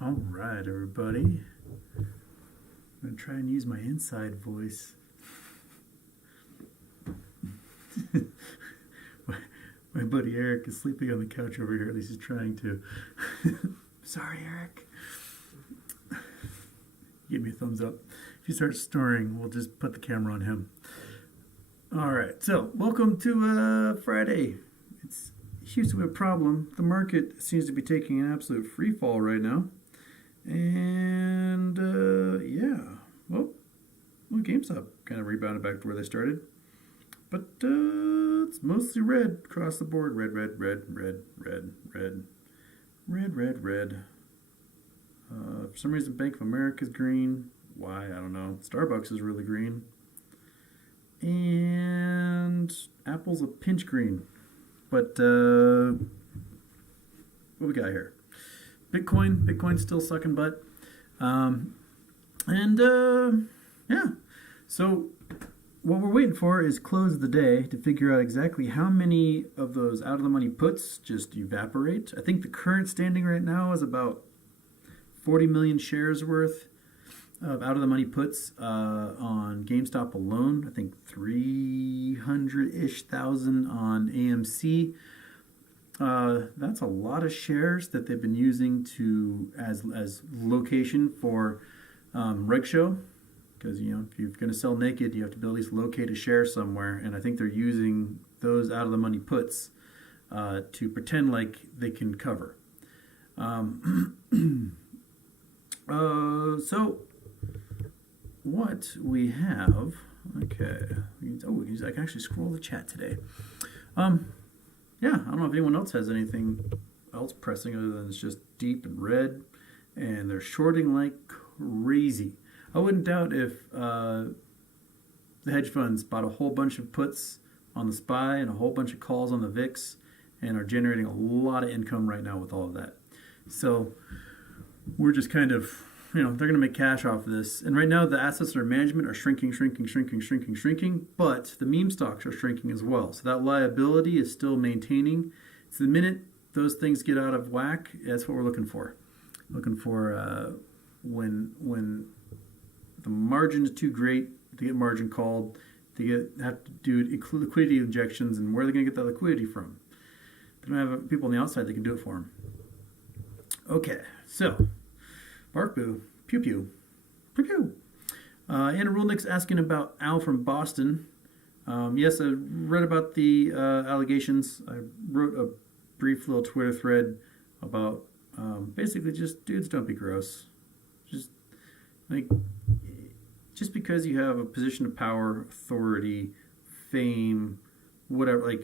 All right, everybody. I'm going to try and use my inside voice. my buddy Eric is sleeping on the couch over here. At least he's trying to. Sorry, Eric. Give me a thumbs up. If he starts snoring, we'll just put the camera on him. All right, so welcome to Friday. It's Houston with a problem. The market seems to be taking an absolute free fall right now. And well, GameStop kind of rebounded back to where they started. But it's mostly red across the board. Red. For some reason, Bank of America's green. Why? I don't know. Starbucks is really green. And Apple's a pinch green. But what we got here? Bitcoin's still sucking butt. So what we're waiting for is close of the day to figure out exactly how many of those out of the money puts just evaporate. I think the current standing right now is about 40 million shares worth of out of the money puts on GameStop alone. I think 300-ish thousand on AMC. That's a lot of shares that they've been using to as location for Reg SHO, because if you're going to sell naked, you have to at least locate a share somewhere, and I think they're using those out of the money puts to pretend like they can cover. So what we have, okay, I can actually scroll the chat today. Yeah, I don't know if anyone else has anything else pressing other than it's just deep and red, and they're shorting like crazy. I wouldn't doubt if the hedge funds bought a whole bunch of puts on the SPY and a whole bunch of calls on the VIX and are generating a lot of income right now with all of that. So we're just kind of, they're going to make cash off of this. And right now the assets under management are shrinking, but the meme stocks are shrinking as well. So that liability is still maintaining. So the minute those things get out of whack, that's what we're looking for. Looking for when the margin is too great to get margin called, have to do liquidity injections, and where are they going to get that liquidity from? They don't have people on the outside that can do it for them. Okay, so Bark Boo, pew pew, pew pew. Anna Rulnick's asking about Al from Boston. Yes, I read about the allegations. I wrote a brief little Twitter thread about basically just dudes, don't be gross. Just because you have a position of power, authority, fame, whatever,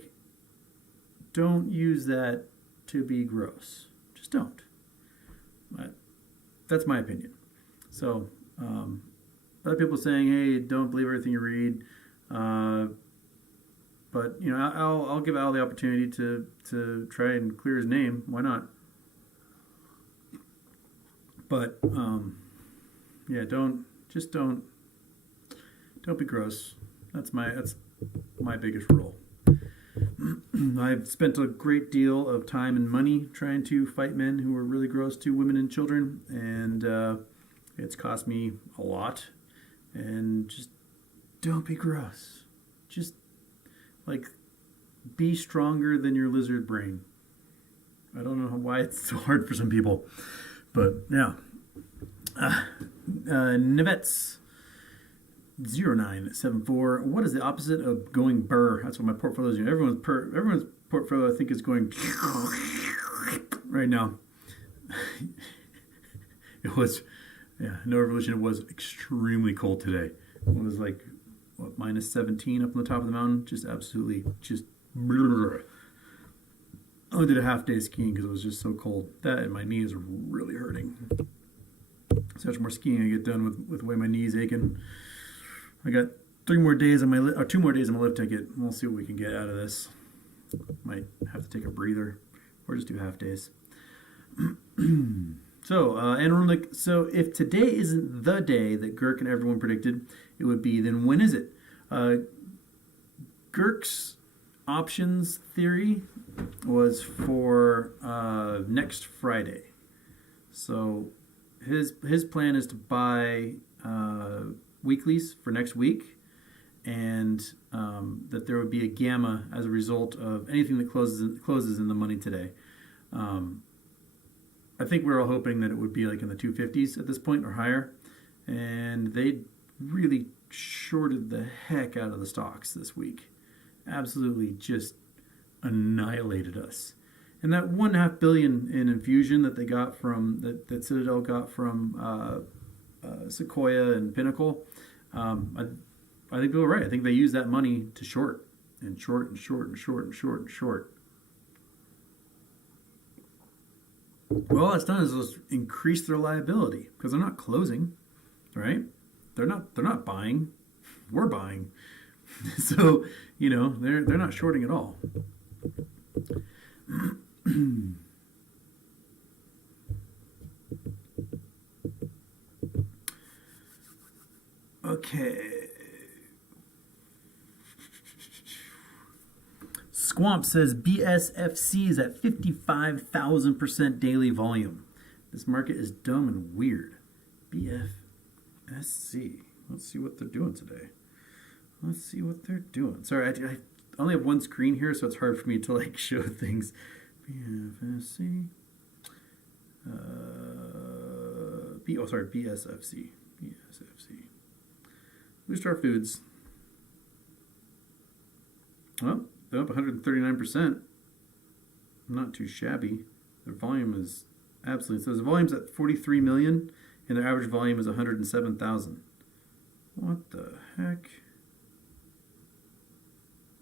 don't use that to be gross. Just don't. That's my opinion. So, other people saying, "Hey, don't believe everything you read," but I'll give Al the opportunity to try and clear his name. Why not? But don't be gross. That's my biggest rule. I've spent a great deal of time and money trying to fight men who are really gross to women and children, and it's cost me a lot. And just don't be gross. Just be stronger than your lizard brain. I don't know why it's so hard for some people, but yeah. Nivets 0974. What is the opposite of going burr? That's what my portfolio is doing. Everyone's portfolio, I think, is going right now. It was, no revolution. It was extremely cold today. It was minus 17 up on the top of the mountain. Just absolutely, I only did a half day skiing because it was just so cold. That and my knees are really hurting. So much more skiing I get done with the way my knees aching. I got 2 more days on my lift ticket. We'll see what we can get out of this. Might have to take a breather or just do half days. So, Anna Rulnick, so if today isn't the day that Girk and everyone predicted it would be, then when is it? Girk's options theory was for next Friday. So his plan is to buy weeklies for next week, and that there would be a gamma as a result of anything that closes in the money today. I think we're all hoping that it would be like in the 250s at this point or higher, and they really shorted the heck out of the stocks this week. Absolutely just annihilated us. And that 1.5 billion in infusion that they got from that Citadel got from Sequoia and Pinnacle, I think they were right. I think they used that money to short and short and short and short and short and short. Well, all that's done is increase their liability because they're not closing, right? They're not buying. We're buying. So, they're not shorting at all. Okay. Squamp says BSFC is at 55,000% daily volume. This market is dumb and weird. BFSC. Let's see what they're doing today. Sorry, I only have one screen here, so it's hard for me to show things. BFSC. BSFC. Blue Star Foods. Well, they're up 139%. Not too shabby. Their volume is absolutely. So the volume's at 43 million, and their average volume is 107,000. What the heck?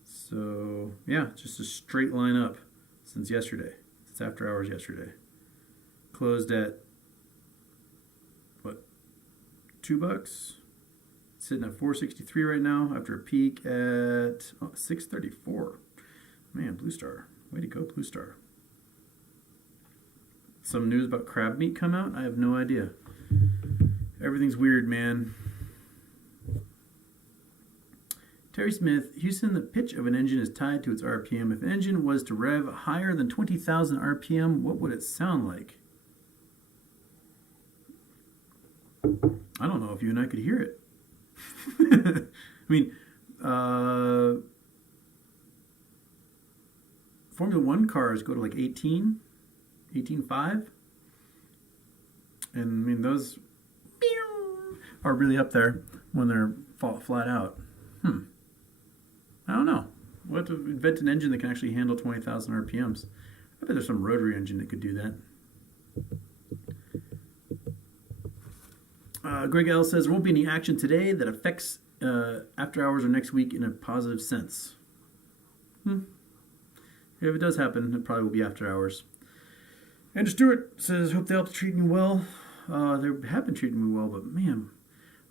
So yeah, just a straight line up since yesterday. Since after hours yesterday. Closed at what? $2. Sitting at 463 right now after a peak at 634. Man, Blue Star. Way to go, Blue Star. Some news about crab meat come out? I have no idea. Everything's weird, man. Terry Smith, Houston, the pitch of an engine is tied to its RPM. If an engine was to rev higher than 20,000 RPM, what would it sound like? I don't know if you and I could hear it. I mean, Formula One cars go to 18.5. And I mean, those are really up there when they're flat out. I don't know. We'll have to invent an engine that can actually handle 20,000 RPMs. I bet there's some rotary engine that could do that. Greg L says there won't be any action today that affects after hours or next week in a positive sense. If it does happen, it probably will be after hours. Andrew Stewart says, hope the Alps treat me well. They have been treating me well, but man,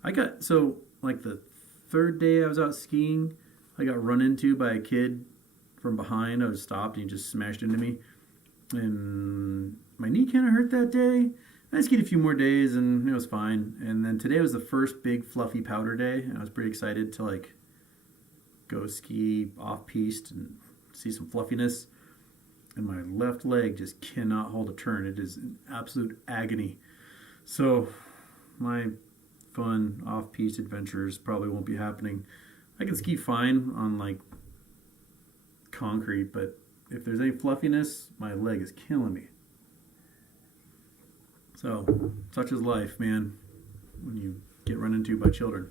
the third day I was out skiing, I got run into by a kid from behind. I was stopped and he just smashed into me. And my knee kind of hurt that day. I skied a few more days and it was fine. And then today was the first big fluffy powder day. And I was pretty excited to go ski off-piste and see some fluffiness. And my left leg just cannot hold a turn. It is an absolute agony. So my fun off-piste adventures probably won't be happening. I can ski fine on concrete, but if there's any fluffiness, my leg is killing me. So, such is life, man, when you get run into by children.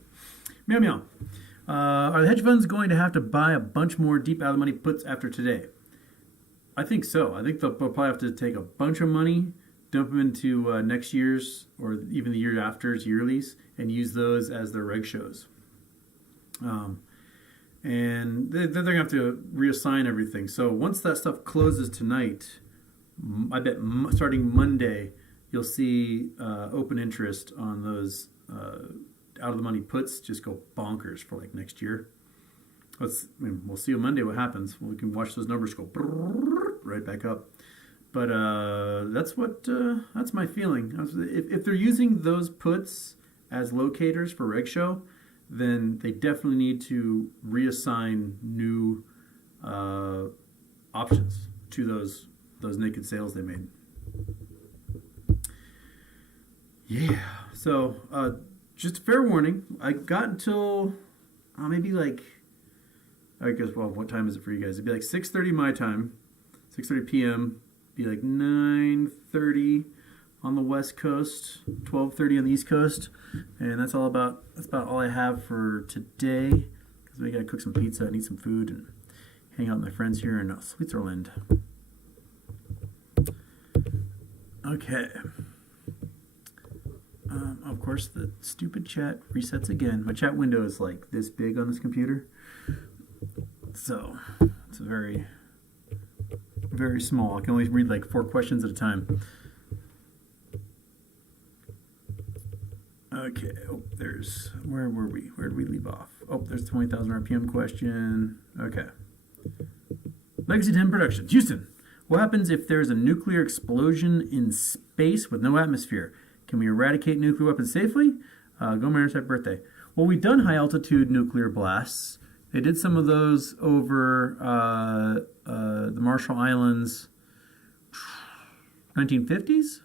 Meow meow. Are the hedge funds going to have to buy a bunch more deep out of the money puts after today? I think so. I think they'll probably have to take a bunch of money, dump them into next year's or even the year after's yearlies, and use those as their reg shows. And they're going to have to reassign everything. So once that stuff closes tonight, I bet starting Monday, you'll see open interest on those out of the money puts just go bonkers for next year. We'll see on Monday what happens. We can watch those numbers go right back up. But that's my feeling. If they're using those puts as locators for Reg SHO, then they definitely need to reassign new options to those naked sales they made. Yeah. So, just a fair warning. I got until maybe like, I guess, well, what time is it for you guys? It'd be like 6:30 my time, 6:30 p.m. Be like 9:30 on the West Coast, 12:30 on the East Coast, and that's about all I have for today. Because we gotta cook some pizza and eat some food and hang out with my friends here in Switzerland. Okay. Of course, the stupid chat resets again. My chat window is like this big on this computer, so it's very, very small. I can only read like 4 questions at a time. Okay. Oh, where were we? Where did we leave off? Oh, there's the 20,000 RPM question. Okay. Legacy 10 Productions, Houston. What happens if there's a nuclear explosion in space with no atmosphere? Can we eradicate nuclear weapons safely? Go Mariners, happy birthday. Well, we've done high altitude nuclear blasts. They did some of those over the Marshall Islands, 1950s.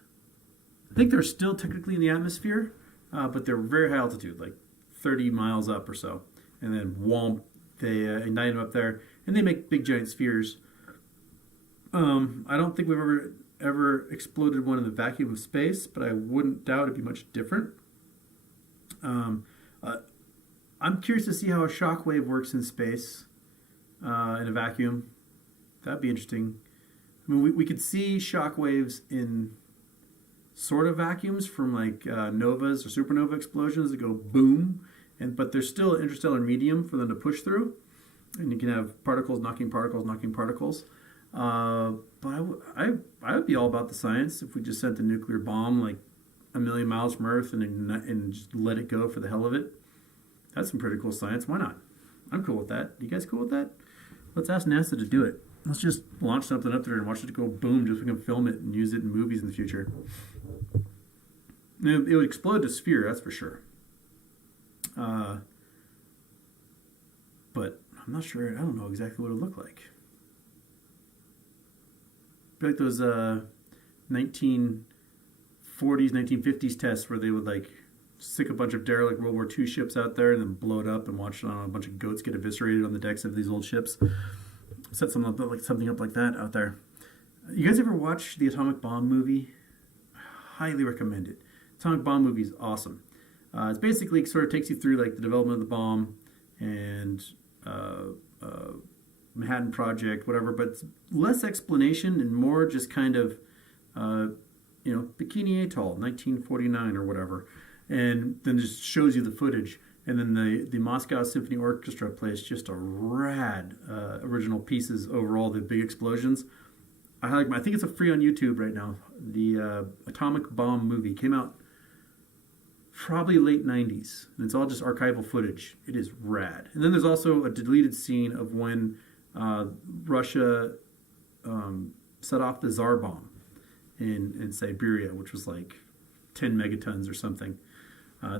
I think they're still technically in the atmosphere, but they're very high altitude, like 30 miles up or so. And then whomp, they ignite them up there, and they make big giant spheres. I don't think we've ever exploded one in the vacuum of space, but I wouldn't doubt it'd be much different. I'm curious to see how a shock wave works in space, in a vacuum. That'd be interesting. I mean, we could see shock waves in sort of vacuums from like novas or supernova explosions that go boom, but there's still an interstellar medium for them to push through, and you can have particles knocking particles knocking particles. But I would be all about the science if we just sent a nuclear bomb like a million miles from Earth and just let it go for the hell of it. That's some pretty cool science. Why not? I'm cool with that. You guys cool with that? Let's ask NASA to do it. Let's just launch something up there and watch it go boom just so we can film it and use it in movies in the future. It would explode a sphere, that's for sure. But I'm not sure. I don't know exactly what it would look like. Be like those 1940s, 1950s tests where they would like stick a bunch of derelict World War II ships out there and then blow it up and watch it on a bunch of goats get eviscerated on the decks of these old ships. Set something up like that out there. You guys ever watch the Atomic Bomb movie? Highly recommend it. Atomic Bomb movie is awesome. It's basically sort of takes you through like the development of the bomb and Manhattan Project, whatever, but it's less explanation and more just kind of, Bikini Atoll, 1949 or whatever, and then just shows you the footage. And then the Moscow Symphony Orchestra plays just a rad original pieces over all the big explosions. I think it's free on YouTube right now. The Atomic Bomb movie came out probably late 90s, and it's all just archival footage. It is rad. And then there's also a deleted scene of when Russia set off the Tsar bomb in Siberia, which was like 10 megatons or something.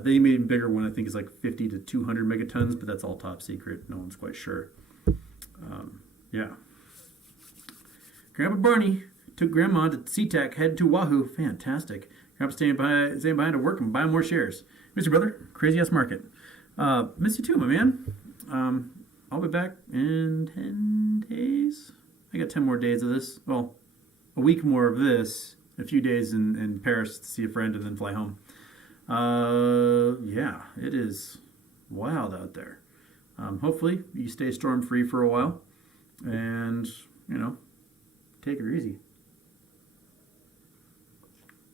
They made an even bigger one, I think is like 50 to 200 megatons, but that's all top secret. No one's quite sure. Yeah. Grandpa Barney took Grandma to SeaTac, head to Wahoo. Fantastic. Grandpa staying behind to work and buy more shares. Mr. Brother, crazy ass market. Miss you too, my man. I'll be back in 10 days. I got 10 more days of this. Well, a week more of this, a few days in Paris to see a friend and then fly home. Yeah, it is wild out there. Hopefully you stay storm free for a while and, take it easy.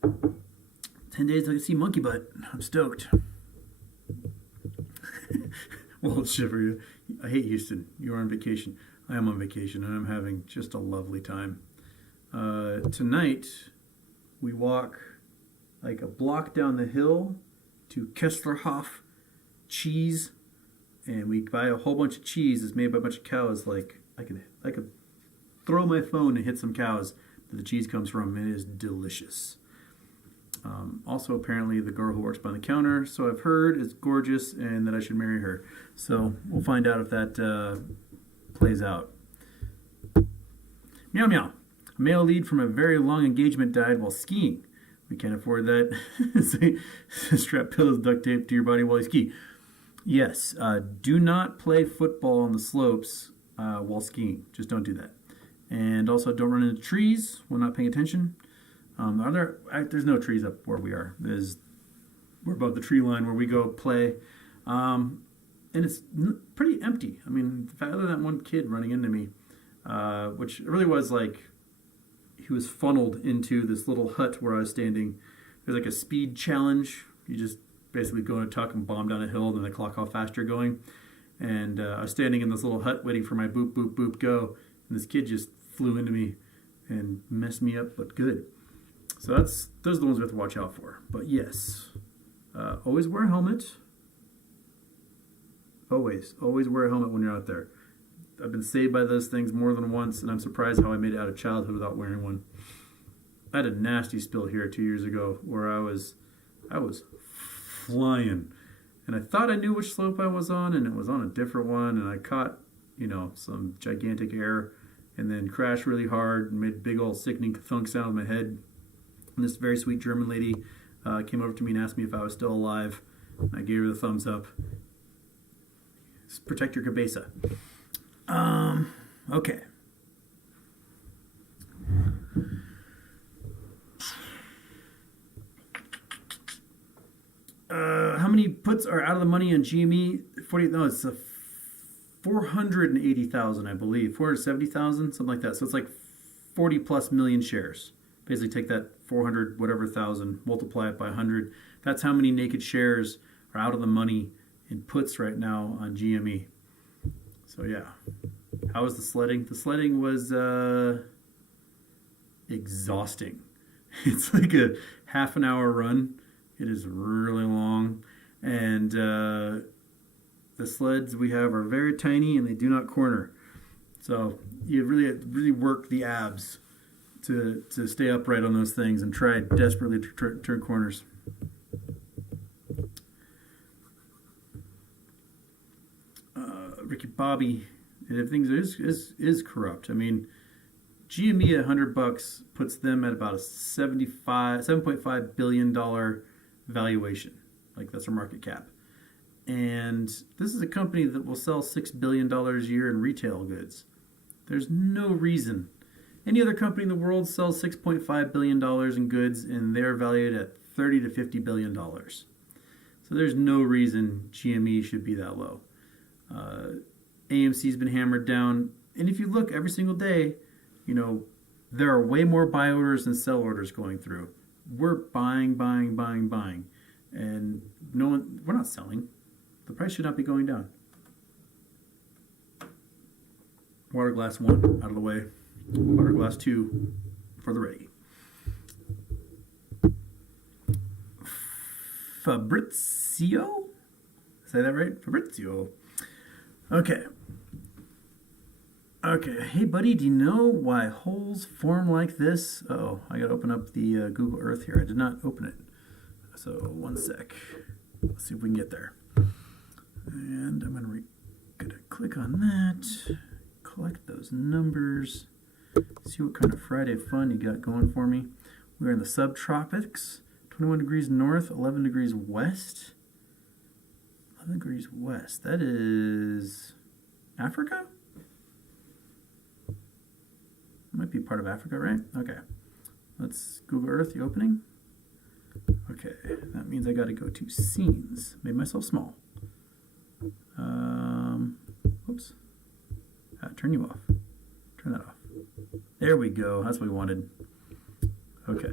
10 days I can see monkey butt. I'm stoked. Well, shiver. I hate Houston. You're on vacation. I am on vacation and I'm having just a lovely time. Tonight we walk like a block down the hill to Kesslerhof cheese, and we buy a whole bunch of cheese that's made by a bunch of cows. Like I could throw my phone and hit some cows that the cheese comes from. It is delicious. Also, apparently, the girl who works by the counter, so I've heard, is gorgeous and that I should marry her. So we'll find out if that plays out. Meow meow. A male lead from a very long engagement died while skiing. we can't afford that. So strap pillows duct tape to your body while you ski. Yes, do not play football on the slopes while skiing. Just don't do that. And also don't run into trees when not paying attention. There's no trees up where we are. We're above the tree line where we go play. And it's pretty empty. I mean, other than that one kid running into me, which really was like, he was funneled into this little hut where I was standing. There's like a speed challenge. You just basically go in a tuck and bomb down a hill, and then they clock how fast you're going. And I was standing in this little hut waiting for my boop, boop, boop, go. And this kid just flew into me and messed me up, but good. So those are the ones we have to watch out for. But yes, always wear a helmet. Always wear a helmet when you're out there. I've been saved by those things more than once, and I'm surprised how I made it out of childhood without wearing one. I had a nasty spill here 2 years ago where I was flying, and I thought I knew which slope I was on, and it was on a different one, and I caught, some gigantic air, and then crashed really hard and made a big old sickening thunk sound with my head. And this very sweet German lady came over to me and asked me if I was still alive. And I gave her the thumbs up. Just protect your cabeza. Okay. How many puts are out of the money on GME? It's 480,000, I believe. 470,000, something like that. So it's like 40 plus million shares. Basically take that 400 whatever thousand, multiply it by 100. That's how many naked shares are out of the money in puts right now on GME. So yeah. How was the sledding? The sledding was exhausting. It's like a half an hour run. It is really long. And the sleds we have are very tiny and they do not corner. So you really work the abs to stay upright on those things and try desperately to turn corners. Ricky Bobby, everything is corrupt. I mean, GME at $100 puts them at about a $7.5 billion valuation. Like, that's their market cap. And this is a company that will sell $6 billion a year in retail goods. There's no reason. Any other company in the world sells $6.5 billion in goods, and they're valued at $30 to $50 billion. So there's no reason GME should be that low. AMC's been hammered down. And if you look every single day, there are way more buy orders than sell orders going through. We're buying. And we're not selling. The price should not be going down. Water glass 1 out of the way. Water glass 2 for the ready. Fabrizio? Say that right? Fabrizio. Okay. Hey, buddy, do you know why holes form like this? Oh, I got to open up the Google Earth here. I did not open it. So, one sec. Let's see if we can get there. And I'm going to click on that. Collect those numbers. See what kind of Friday fun you got going for me. We're in the subtropics. 21 degrees north, 11 degrees west. 11 degrees west. That is Africa? Might be part of Africa, right? Okay. Let's Google Earth, the opening. Okay, that means I got to go to scenes. Made myself small. Oops. Turn you off. Turn that off. There we go. That's what we wanted. Okay.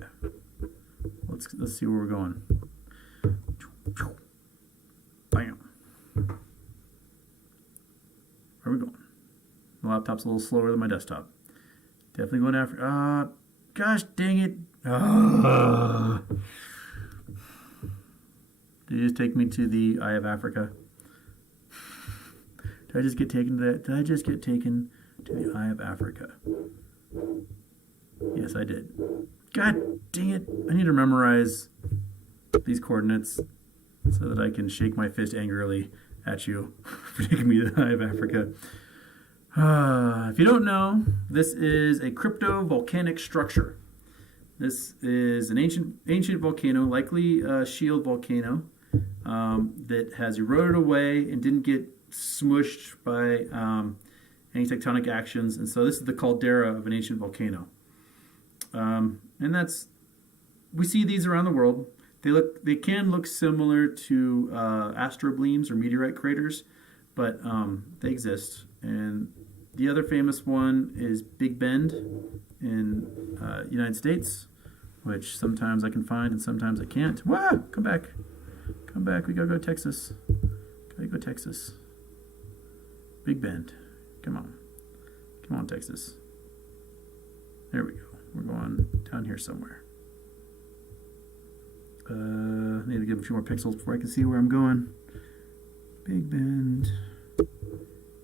Let's see where we're going. Bam. Where are we going? My laptop's a little slower than my desktop. Definitely going after. Gosh dang it. Did you just take me to the Eye of Africa? Did I just get taken to that? Did I just get taken to the Eye of Africa? Yes, I did. God dang it. I need to memorize these coordinates so that I can shake my fist angrily at you for taking me to the Eye of Africa. If you don't know, this is a crypto volcanic structure This is an ancient volcano, likely a shield volcano, that has eroded away and didn't get smushed by any tectonic actions. And so this is the caldera of an ancient volcano. And we see these around the world. They can look similar to astroblems or meteorite craters, but they exist. And the other famous one is Big Bend in United States, which sometimes I can find and sometimes I can't. Wah! Come back. Come back. We gotta go to Texas. Gotta go Texas. Big Bend. Come on. Come on, Texas. There we go. We're going down here somewhere. I need to give a few more pixels before I can see where I'm going. Big Bend.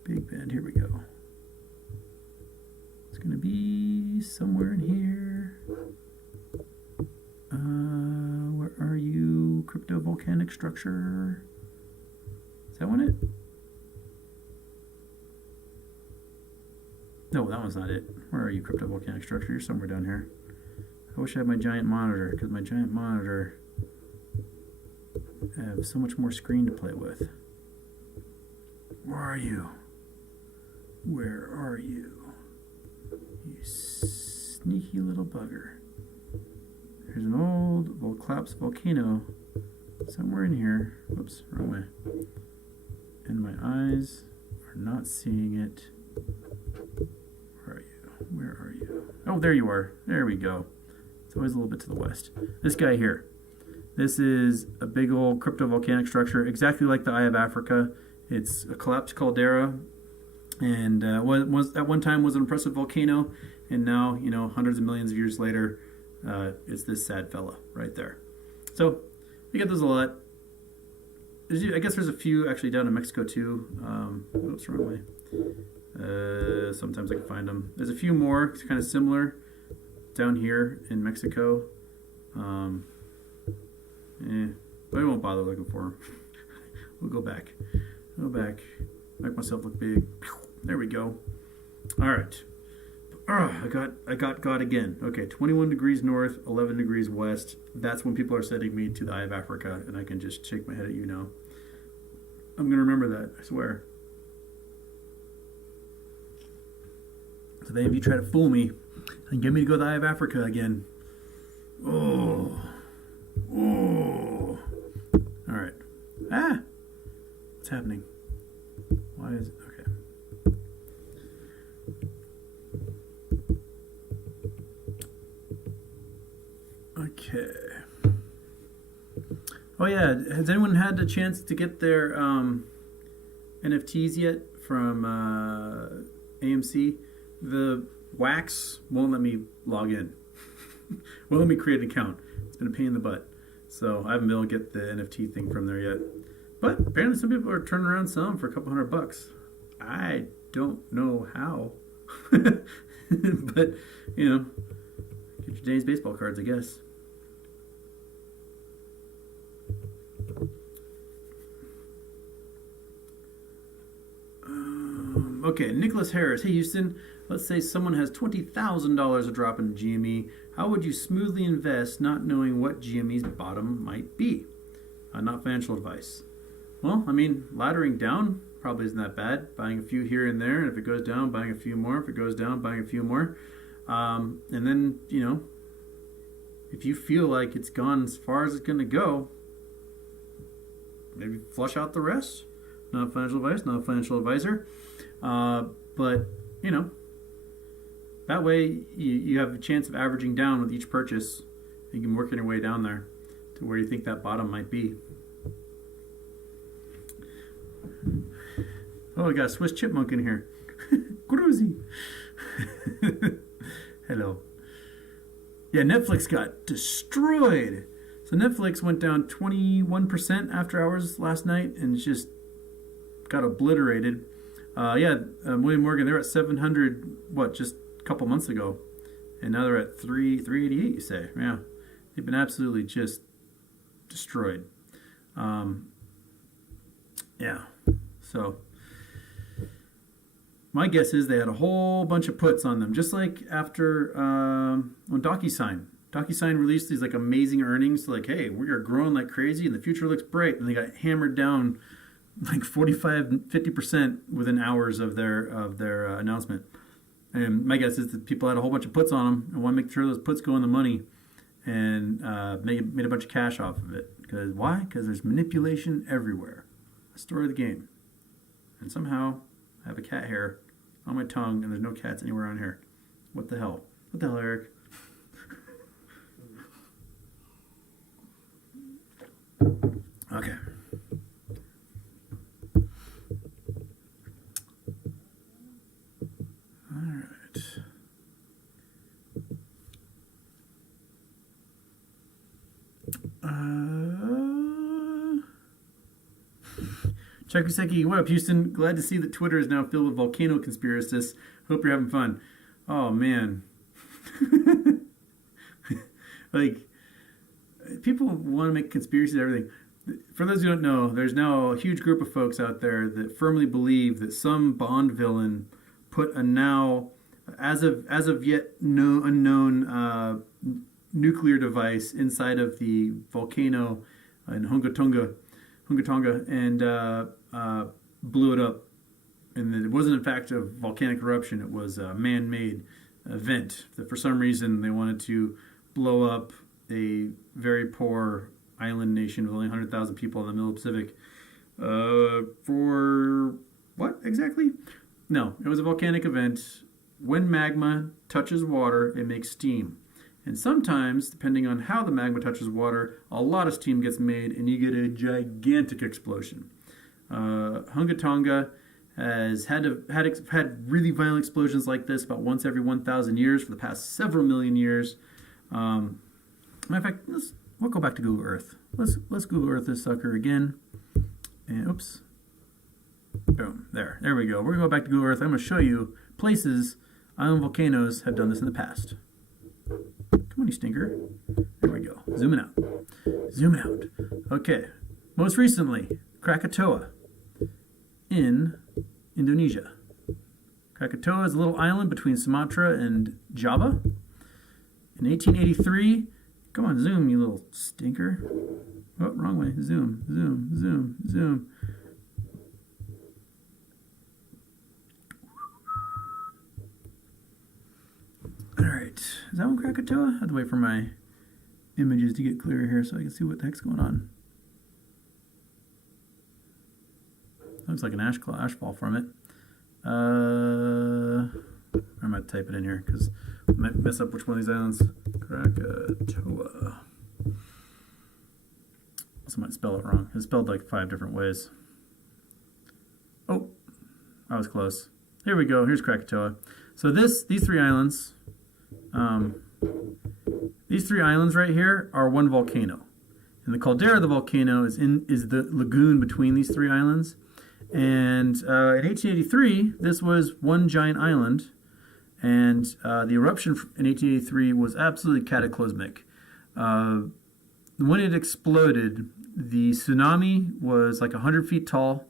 Big Bend. Here we go. It's going to be somewhere in here. Where are you? Crypto volcanic structure. Is that one it? No, that one's not it. Where are you, crypto volcanic structure? You're somewhere down here. I wish I had my giant monitor, because my giant monitor I have so much more screen to play with. Where are you? Where are you? You sneaky little bugger. There's an old collapsed volcano somewhere in here. Whoops, wrong way. And my eyes are not seeing it. Where are you? Where are you? Oh, there you are. There we go. It's always a little bit to the west. This guy here. This is a big old cryptovolcanic structure, exactly like the Eye of Africa. It's a collapsed caldera, and was at one time was an impressive volcano, and now, you know, hundreds of millions of years later, it's this sad fella right there. So we get those a lot. I guess there's a few actually down in Mexico too. Oops, wrong way. Sometimes I can find them. There's a few more. It's kind of similar down here in Mexico. But I won't bother looking for them. We'll go back. Go back. Make myself look big. There we go. All right. I got God again. Okay, 21 degrees north, 11 degrees west. That's when people are sending me to the Eye of Africa, and I can just shake my head at you now. I'm going to remember that, I swear. So then if you try to fool me and get me to go to the Eye of Africa again. Oh. All right. What's happening? Why is it? Okay. Oh yeah, has anyone had a chance to get their NFTs yet from AMC? The wax won't let me log in. Won't let me create an account. It's been a pain in the butt. So I haven't been able to get the NFT thing from there yet. But apparently some people are turning around some for a couple $100. I don't know how. But, you know, get your day's baseball cards, I guess. Okay, Nicholas Harris. Hey, Houston, let's say someone has $20,000 to drop in GME. How would you smoothly invest not knowing what GME's bottom might be? Not financial advice. Well, I mean, laddering down probably isn't that bad. Buying a few here and there, and if it goes down, buying a few more. If it goes down, buying a few more. And then, you know, if you feel like it's gone as far as it's going to go, maybe flush out the rest. Not financial advice, not a financial advisor. But, you know, that way you have a chance of averaging down with each purchase. You can work your way down there to where you think that bottom might be. Oh, we got a Swiss chipmunk in here. Cruzy. Hello. Yeah, Netflix got destroyed. So Netflix went down 21% after hours last night and just got obliterated. William Morgan, they were at 700, just a couple months ago. And now they're at 388, you say. Yeah. They've been absolutely just destroyed. Yeah. So my guess is they had a whole bunch of puts on them, just like after on DocuSign. DocuSign released these like amazing earnings, like, hey, we are growing like crazy and the future looks bright. And they got hammered down like 45-50% within hours of their announcement. And my guess is that people had a whole bunch of puts on them and want to make sure those puts go in the money and made a bunch of cash off of it. Because why? Because there's manipulation everywhere. The story of the game. And somehow I have a cat hair on my tongue and there's no cats anywhere on here. What the hell? What the hell, Eric? Okay. All right. Chakuseki, what up, Houston? Glad to see that Twitter is now filled with volcano conspiracists. Hope you're having fun. Oh, man. Like, people want to make conspiracies and everything. For those who don't know, there's now a huge group of folks out there that firmly believe that some Bond villain put a now, as of yet unknown nuclear device inside of the volcano in Hungatonga, and blew it up. And that it wasn't, in fact, a volcanic eruption. It was a man-made event that for some reason they wanted to blow up a very poor island nation with only 100,000 people in the middle of the Pacific. For what exactly? No, it was a volcanic event. When magma touches water, it makes steam. And sometimes, depending on how the magma touches water, a lot of steam gets made and you get a gigantic explosion. Hungatonga has had really violent explosions like this about once every 1,000 years for the past several million years. Matter of fact, we'll go back to Google Earth. Let's Google Earth this sucker again. And oops. Boom. There we go. We're gonna go back to Google Earth. I'm gonna show you places island volcanoes have done this in the past. Come on, you stinker. There we go. Zooming out. Zooming out. Okay. Most recently, Krakatoa in Indonesia. Krakatoa is a little island between Sumatra and Java. In 1883, come on, zoom, you little stinker. Oh, wrong way. Zoom, zoom, zoom, zoom. All right. Is that one Krakatoa? I have to wait for my images to get clearer here so I can see what the heck's going on. Looks like an ashfall from it. I might type it in here because I might mess up which one of these islands. Krakatoa. Also might spell it wrong. It's spelled like 5 different ways. Oh, I was close. Here we go. Here's Krakatoa. So these three islands, right here are one volcano, and the caldera of the volcano is the lagoon between these three islands. And in 1883, this was one giant island, and the eruption in 1883 was absolutely cataclysmic. When it exploded, the tsunami was like 100 feet tall,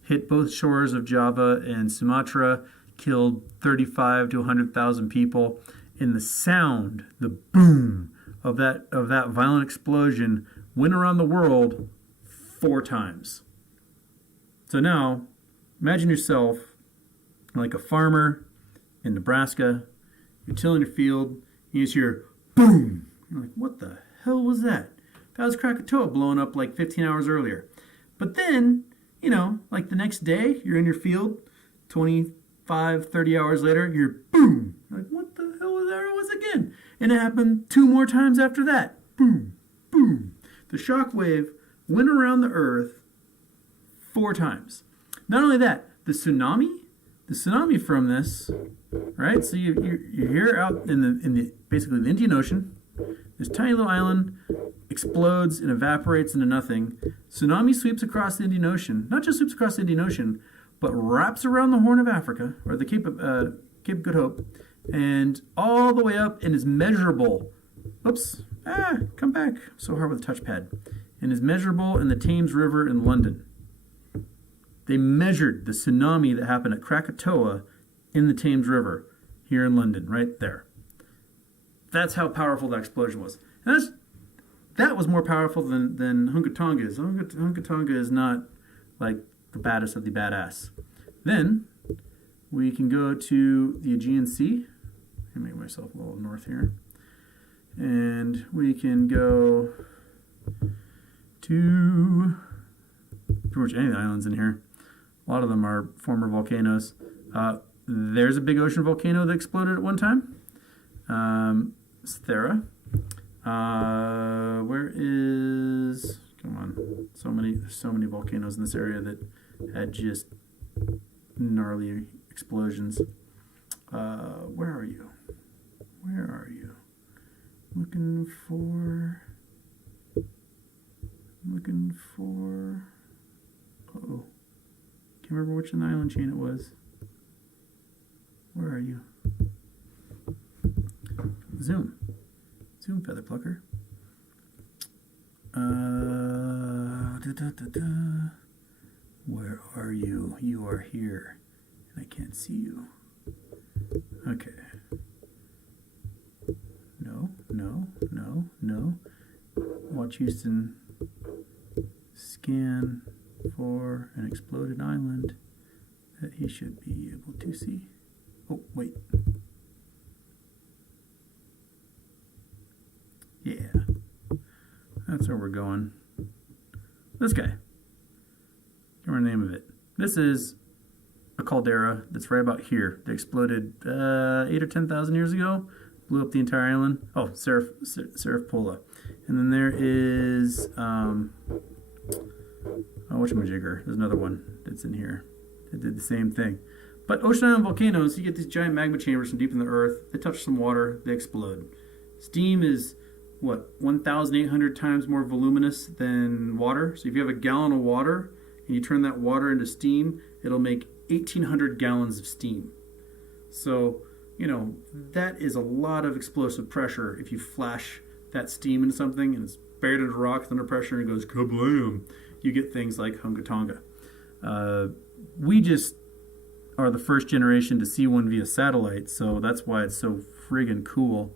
hit both shores of Java and Sumatra, killed 35 to 100,000 people. And the sound, the boom of that violent explosion went around the world 4 times. So now, imagine yourself like a farmer in Nebraska. You're tilling your field. You just hear boom. You're like, what the hell was that? That was Krakatoa blowing up like 15 hours earlier. But then, like the next day, you're in your field. 25, 30 hours later, you're boom. You're like, what the hell was that? It was again. And it happened 2 more times after that. Boom, boom. The shock wave went around the earth 4 times. Not only that, the tsunami from this, right? So you're here out in the basically the Indian Ocean. This tiny little island explodes and evaporates into nothing. Tsunami sweeps across the Indian Ocean. Not just sweeps across the Indian Ocean, but wraps around the Horn of Africa, or the Cape of Good Hope, and all the way up and is measurable. Oops. Come back. So hard with a touchpad. And is measurable in the Thames River in London. They measured the tsunami that happened at Krakatoa in the Thames River here in London, right there. That's how powerful that explosion was. And that was more powerful than Hunka Tonga is. Hunka Tonga is not like the baddest of the badass. Then we can go to the Aegean Sea. I make myself a little north here. And we can go to pretty much any of the islands in here. A lot of them are former volcanoes. There's a big ocean volcano that exploded at one time. Thera. Where is... Come on. There's so many volcanoes in this area that had just gnarly explosions. Where are you? Where are you? Looking for... Uh-oh. Can't remember which island chain it was. Where are you? Zoom, feather plucker. Where are you? You are here, and I can't see you. Okay. No. Watch Houston scan for an exploded island that he should be able to see. Oh, wait. Yeah. That's where we're going. This guy. Can't remember the name of it. This is a caldera that's right about here. They exploded 8 or 10,000 years ago. Blew up the entire island. Oh, Serif. And then there is whatchamajigger. There's another one that's in here that did the same thing. But ocean island volcanoes, you get these giant magma chambers from deep in the earth. They touch some water, they explode. Steam is, 1,800 times more voluminous than water. So if you have a gallon of water and you turn that water into steam, it'll make 1,800 gallons of steam. So, that is a lot of explosive pressure. If you flash that steam into something and it's buried under rocks under pressure and it goes kablam, you get things like Hunka Tonga. We just are the first generation to see one via satellite, so that's why it's so friggin' cool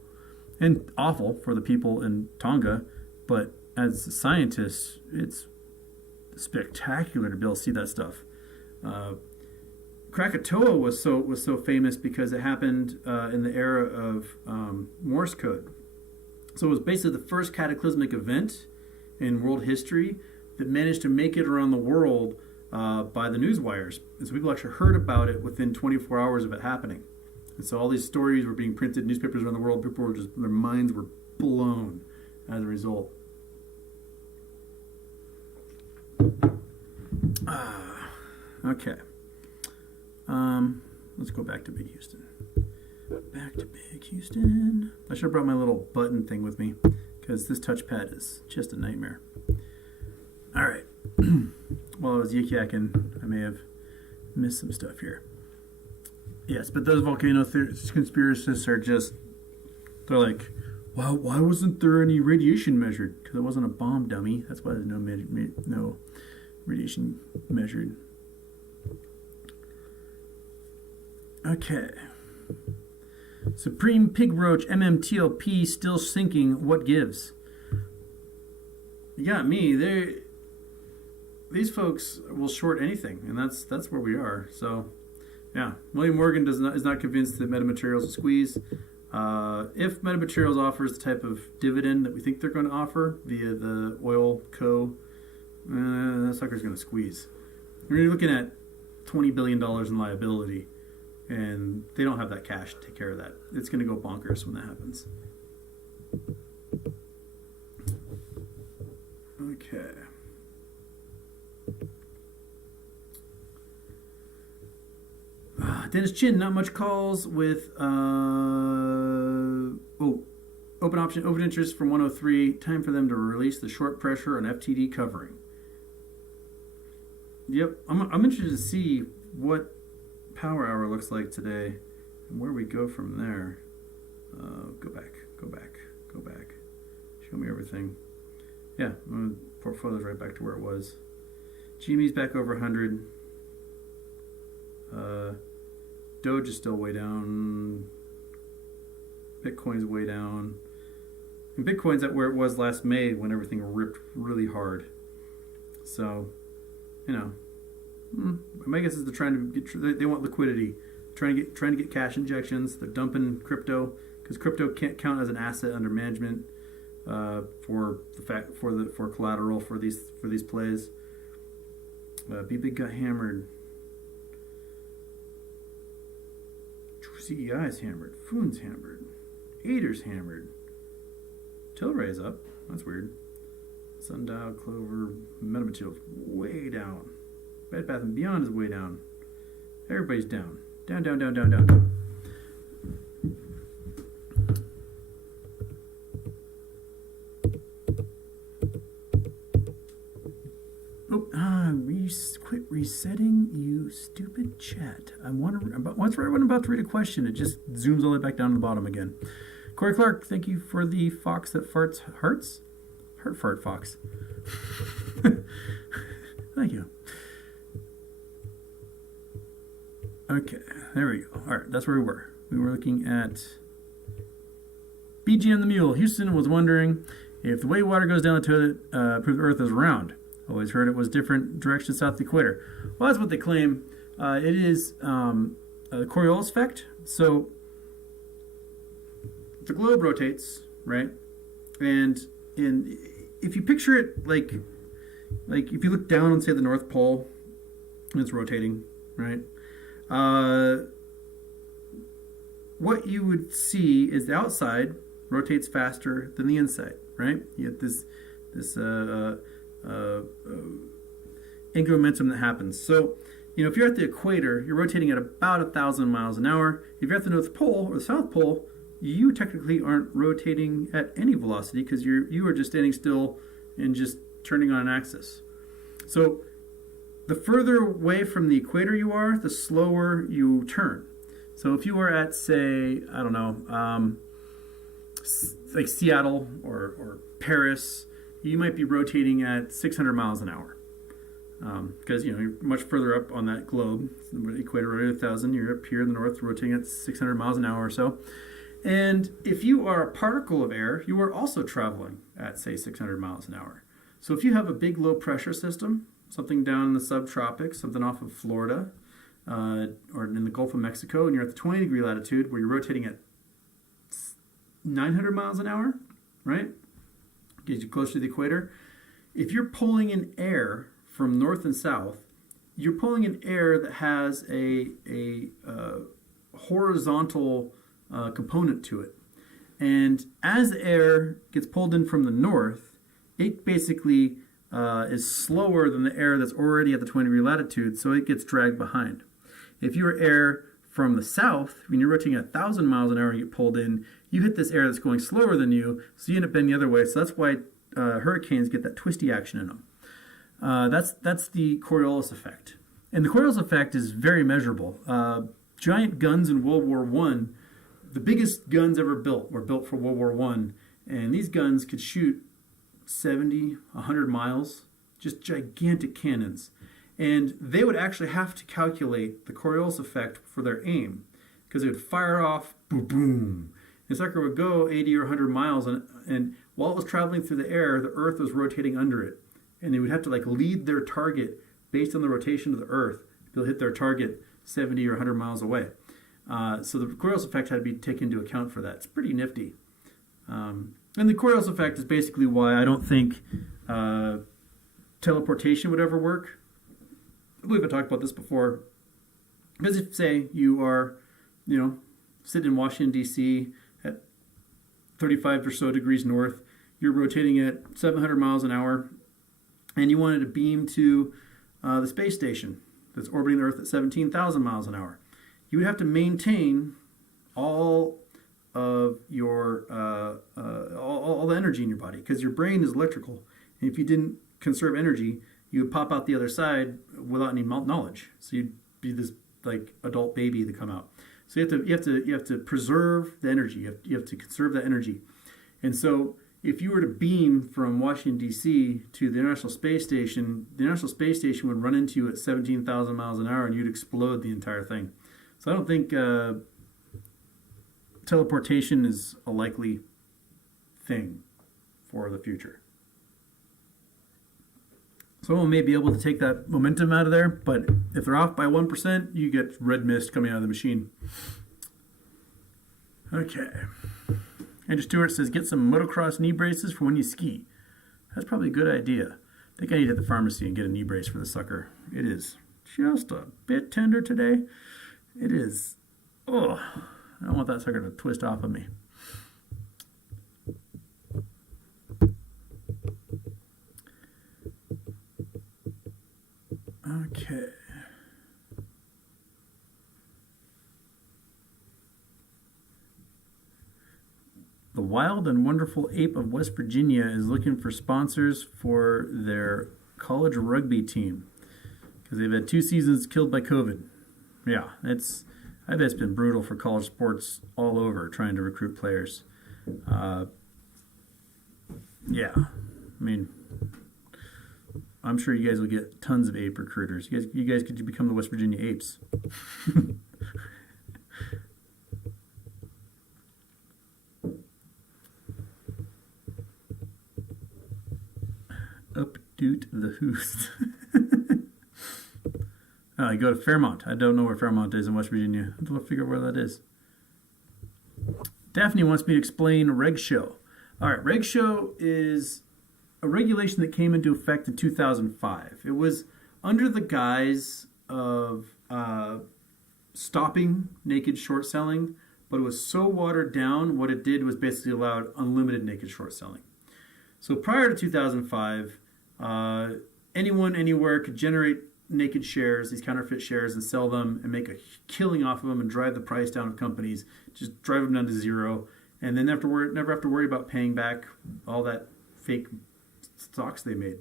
and awful for the people in Tonga. But as scientists, it's spectacular to be able to see that stuff. Krakatoa was so famous because it happened in the era of Morse code. So it was basically the first cataclysmic event in world history that managed to make it around the world by the news wires. And so people actually heard about it within 24 hours of it happening. And so all these stories were being printed in newspapers around the world. People were their minds were blown as a result. Okay. Let's go back to Big Houston. Back to Big Houston. I should have brought my little button thing with me because this touchpad is just a nightmare. All right. While I was yik-yakking, I may have missed some stuff here. Yes, but those volcano conspiracists are just, they're like, why wasn't there any radiation measured? Because it wasn't a bomb, dummy. That's why there's no radiation measured. Okay. Supreme Pig Roach MMTLP still sinking. What gives? You got me. These folks will short anything, and that's where we are. So, yeah, William Morgan is not convinced that Metamaterials will squeeze. If Metamaterials offers the type of dividend that we think they're going to offer via the oil co, that sucker's going to squeeze. We're looking at $20 billion in liability, and they don't have that cash to take care of that. It's going to go bonkers when that happens. Okay. Dennis Chin, not much calls with open interest from 103. Time for them to release the short pressure on FTD covering. Yep, I'm interested to see what power hour looks like today and where we go from there. Go back. Show me everything. Yeah, portfolio's right back to where it was. GME's back over 100. Doge is still way down. Bitcoin's way down. And Bitcoin's at where it was last May when everything ripped really hard. So, you know, my guess is they're trying to get, they want liquidity, trying to get cash injections. They're dumping crypto because crypto can't count as an asset under management for collateral for these plays. BBig got hammered. CEI's hammered. Foon's hammered. Ader's hammered. Tilray's up. That's weird. Sundial, Clover, Metamaterials way down. Bed Bath & Beyond is way down. Everybody's down. Down, down, down, down, down. Quit resetting, you stupid chat. Once I'm about to read a question, it just zooms all the way back down to the bottom again. Corey Clark, thank you for the fox that farts hearts. Heart fart fox. Thank you. Okay, there we go. All right, that's where we were. We were looking at BGM the Mule. Houston was wondering if the way water goes down the toilet proves the Earth is round. Always heard it was different directions south of the equator. Well, that's what they claim. It is the Coriolis effect. So the globe rotates, right? And if you picture it like if you look down on, say, the North Pole, and it's rotating, right? What you would see is the outside rotates faster than the inside, right? You get this angular momentum that happens. So, if you're at the equator, you're rotating at about 1,000 miles an hour. If you're at the North Pole or the South Pole, you technically aren't rotating at any velocity because you are just standing still and just turning on an axis. So, the further away from the equator you are, the slower you turn. So, if you are at, say, I don't know, like Seattle or Paris, you might be rotating at 600 miles an hour because you're much further up on that globe. The equator rotated 1,000. You're up here in the north, rotating at 600 miles an hour or so. And if you are a particle of air, you are also traveling at, say, 600 miles an hour. So if you have a big low pressure system, something down in the subtropics, something off of Florida or in the Gulf of Mexico, and you're at the 20-degree latitude where you're rotating at 900 miles an hour, right? Gets you closer to the equator. If you're pulling in air from north and south, you're pulling in air that has a horizontal component to it. And as the air gets pulled in from the north, it basically is slower than the air that's already at the 20-degree latitude, so it gets dragged behind. If you're air from the south, when you're rotating at 1,000 miles an hour and you get pulled in, you hit this air that's going slower than you, so you end up bending the other way. So that's why hurricanes get that twisty action in them. That's the Coriolis effect. And the Coriolis effect is very measurable. Giant guns in World War I, the biggest guns ever built were built for World War I, and these guns could shoot 70, 100 miles, just gigantic cannons. And they would actually have to calculate the Coriolis effect for their aim, because they would fire off, boom, boom. The sucker would go 80 or 100 miles, and while it was traveling through the air, the Earth was rotating under it. And they would have to lead their target based on the rotation of the Earth. They'll hit their target 70 or 100 miles away. So the Coriolis effect had to be taken into account for that. It's pretty nifty. And the Coriolis effect is basically why I don't think teleportation would ever work. I believe I talked about this before. Because if, say, you are, sitting in Washington, D.C. at 35 or so degrees north, you're rotating at 700 miles an hour, and you wanted to beam to the space station that's orbiting the Earth at 17,000 miles an hour. You would have to maintain all of your all the energy in your body, because your brain is electrical, and if you didn't conserve energy, you would pop out the other side without any knowledge. So you'd be this adult baby to come out. So you have to preserve the energy. You have to conserve that energy. And so if you were to beam from Washington, D.C. to the International Space Station, the International Space Station would run into you at 17,000 miles an hour, and you'd explode the entire thing. So I don't think teleportation is a likely thing for the future. Someone may be able to take that momentum out of there, but if they're off by 1%, you get red mist coming out of the machine. Okay. Andrew Stewart says, get some motocross knee braces for when you ski. That's probably a good idea. I think I need to hit the pharmacy and get a knee brace for the sucker. It is just a bit tender today. It is. Oh, I don't want that sucker to twist off of me. Okay. The Wild and Wonderful Ape of West Virginia is looking for sponsors for their college rugby team because they've had 2 seasons killed by COVID. Yeah, I bet it's been brutal for college sports all over trying to recruit players. Yeah, I mean, I'm sure you guys will get tons of ape recruiters. You guys could become the West Virginia Apes. Updoot the Hoost. Oh, you go to Fairmont. I don't know where Fairmont is in West Virginia. I have to figure out where that is. Daphne wants me to explain Reg SHO. All right, Reg SHO is a regulation that came into effect in 2005. It was under the guise of stopping naked short selling, but it was so watered down, what it did was basically allowed unlimited naked short selling. So prior to 2005, anyone, anywhere could generate naked shares, these counterfeit shares, and sell them and make a killing off of them and drive the price down of companies, just drive them down to zero, and then never have to worry about paying back all that fake stocks they made.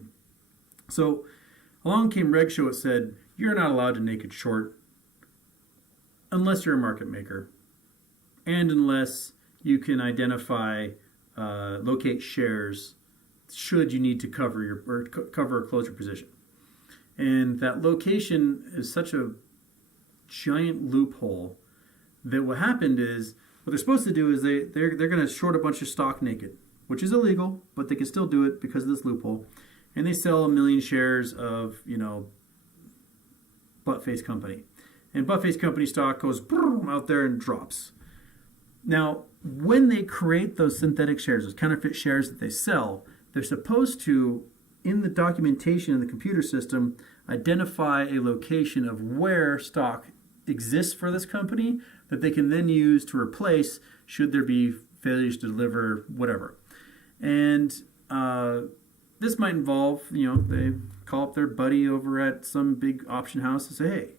So along came Reg SHO. It said, you're not allowed to naked short unless you're a market maker and unless you can identify, locate shares should you need to cover or close your position. And that location is such a giant loophole that what happened is, what they're supposed to do is they're going to short a bunch of stock naked, which is illegal, but they can still do it because of this loophole. And they sell 1 million shares of, butt-face company. And butt-face company stock goes out there and drops. Now, when they create those synthetic shares, those counterfeit shares that they sell, they're supposed to, in the documentation in the computer system, identify a location of where stock exists for this company that they can then use to replace should there be failures to deliver, whatever. And this might involve, they call up their buddy over at some big option house and say, hey,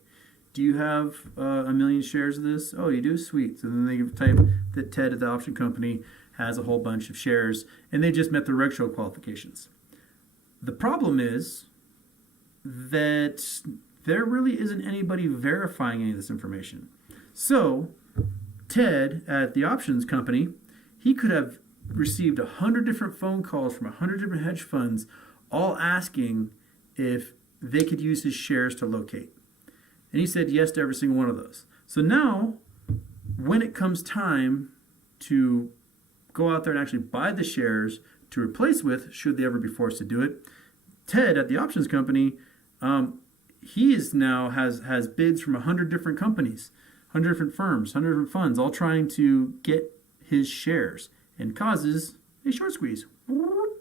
do you have 1 million shares of this? Oh, you do? Sweet. So then they type that Ted at the option company has a whole bunch of shares, and they just met the Reg SHO qualifications. The problem is that there really isn't anybody verifying any of this information. So Ted at the options company, he could have received 100 different phone calls from 100 different hedge funds, all asking if they could use his shares to locate. And he said yes to every single one of those. So now, when it comes time to go out there and actually buy the shares to replace with, should they ever be forced to do it, Ted at the options company, he is now has bids from 100 different companies, 100 different firms, 100 different funds, all trying to get his shares, and causes a short squeeze.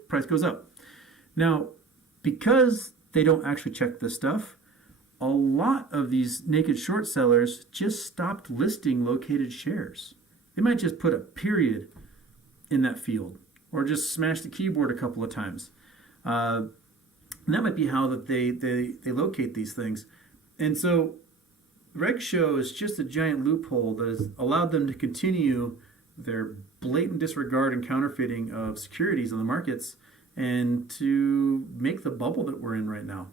Price goes up. Now, because they don't actually check this stuff, a lot of these naked short sellers just stopped listing located shares. They might just put a period in that field or just smash the keyboard a couple of times. And that might be how that they locate these things. And so Reg SHO is just a giant loophole that has allowed them to continue their blatant disregard and counterfeiting of securities on the markets and to make the bubble that we're in right now.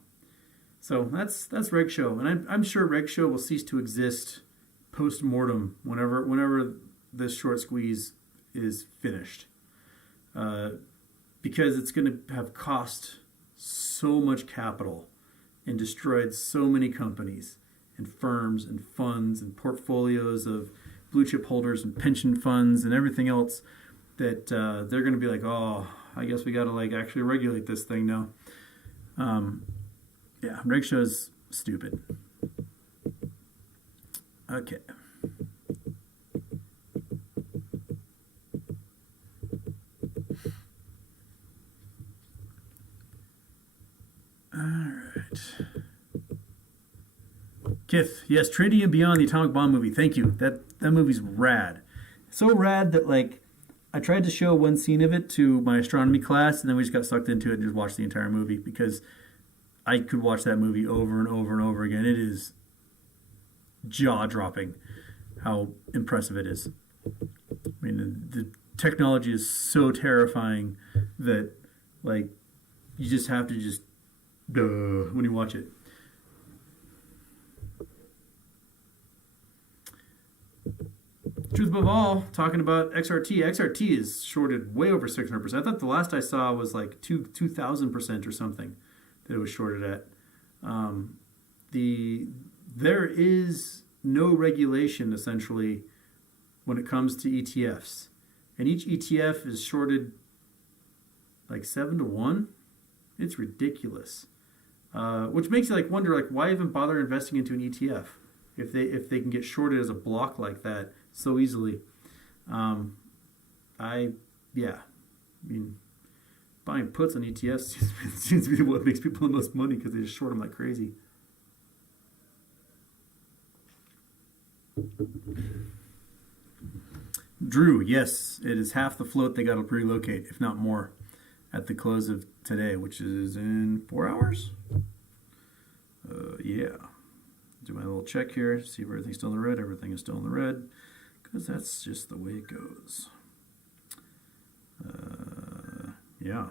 So that's Reg SHO. And I'm sure Reg SHO will cease to exist post-mortem whenever this short squeeze is finished. Because it's going to have cost so much capital and destroyed so many companies and firms and funds and portfolios of blue chip holders and pension funds and everything else that they're going to be like, oh, I guess we got to like actually regulate this thing now. Yeah, Reg SHO is stupid. Okay. All right. Kith, yes, Trinity and Beyond, the atomic bomb movie. Thank you. That movie's rad. So rad that like I tried to show one scene of it to my astronomy class, and then we just got sucked into it and just watched the entire movie because I could watch that movie over and over and over again. It is jaw-dropping how impressive it is. I mean, the technology is so terrifying that like you just have to just duh when you watch it. Truth above all, talking about XRT. XRT is shorted way over 600%. I thought the last I saw was like 2,000% or something that it was shorted at. There is no regulation essentially when it comes to ETFs, and each ETF is shorted like 7-1. It's ridiculous, which makes you like wonder like why even bother investing into an ETF if they can get shorted as a block like that so easily. I mean, buying puts on ETFs seems to be what makes people the most money because they just short them like crazy. Drew, yes, it is half the float they got to relocate, if not more, at the close of today, which is in 4 hours. Yeah. Do my little check here, see if everything's still in the red. Everything is still in the red, because that's just the way it goes. Yeah.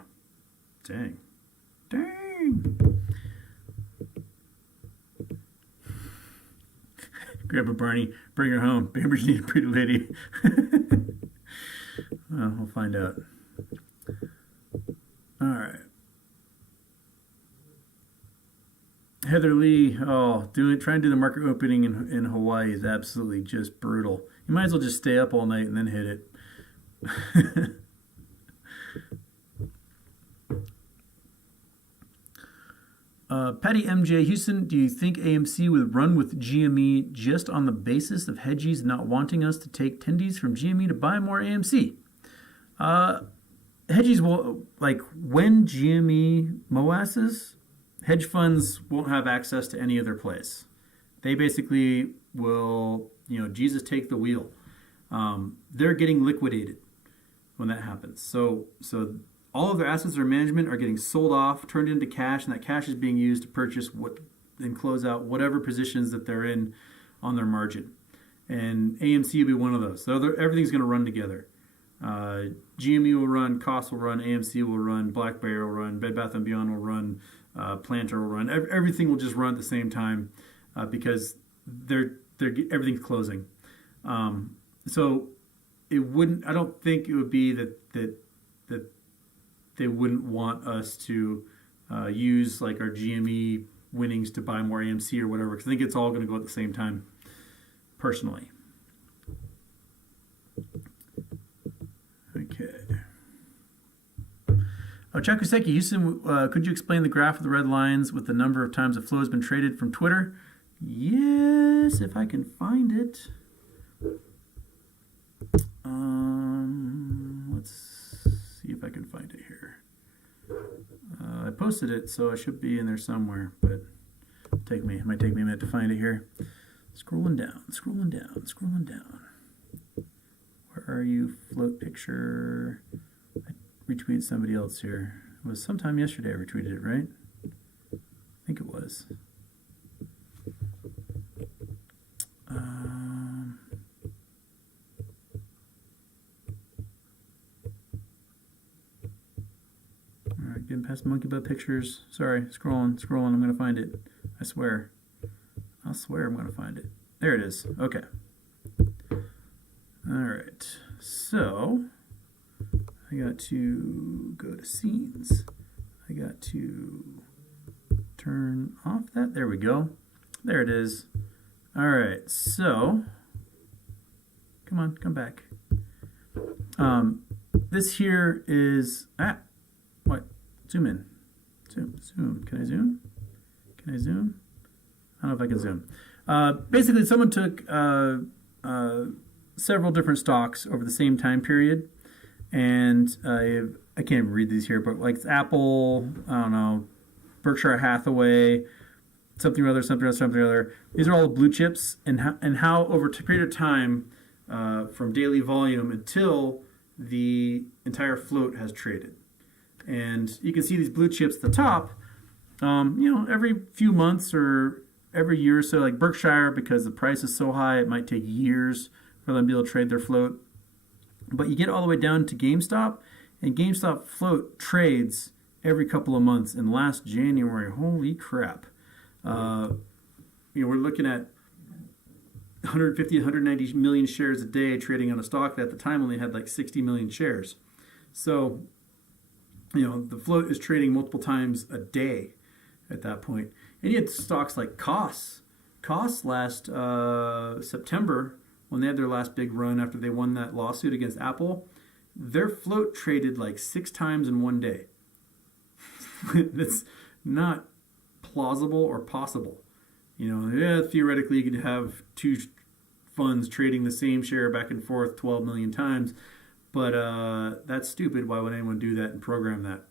Dang. Grandpa Barney, bring her home. Bambers need a pretty lady. Well, we'll find out. All right. Heather Lee, trying to do the market opening in Hawaii is absolutely just brutal. You might as well just stay up all night and then hit it. Patty MJ Houston, do you think AMC would run with GME just on the basis of hedgies not wanting us to take tendies from GME to buy more AMC? Hedgies will, like when GME molasses, hedge funds won't have access to any other place. They basically will, Jesus take the wheel. They're getting liquidated when that happens. So all of their assets or management are getting sold off, turned into cash, and that cash is being used to purchase and close out whatever positions that they're in on their margin. And AMC will be one of those. So everything's going to run together. GME will run, COS will run, AMC will run, Blackberry will run, Bed Bath & Beyond will run, Planter will run. Everything will just run at the same time because everything's closing. So it wouldn't. I don't think it would be that they wouldn't want us to use like our GME winnings to buy more AMC or whatever, because I think it's all going to go at the same time, personally. Okay. Chakuseki Houston, could you explain the graph of the red lines with the number of times the flow has been traded from Twitter? Yes, if I can find it. Let's see if I can find it here. I posted it, so it should be in there somewhere, but it might take me a minute to find it here. Scrolling down. Where are you, float picture? I retweeted somebody else here. It was sometime yesterday I retweeted it, right? I think it was. Alright, getting past monkey butt pictures. Sorry, scrolling. I'm going to find it. I swear. I'll swear I'm going to find it. There it is. Okay. Alright, so I got to go to scenes. I got to turn off that. There we go. There it is. Alright, so Come on, come back. This here is what? Zoom in. Zoom. Can I zoom? Can I zoom? I don't know if I can zoom. Basically, someone took several different stocks over the same time period, and I can't even read these here, but like it's Apple, I don't know, Berkshire Hathaway, something or other. These are all the blue chips, and how over a period of time, from daily volume until the entire float has traded. And you can see these blue chips at the top, every few months or every year or so, like Berkshire, because the price is so high, it might take years for them to be able to trade their float. But you get all the way down to GameStop, and GameStop float trades every couple of months. And last January, holy crap, we're looking at 150, 190 million shares a day trading on a stock that at the time only had like 60 million shares. So, the float is trading multiple times a day at that point. And you had stocks like Koss. Koss last September, when they had their last big run after they won that lawsuit against Apple, their float traded like 6 times in one day. That's not plausible or possible. Theoretically you could have two funds trading the same share back and forth 12 million times, but that's stupid. Why would anyone do that and program that?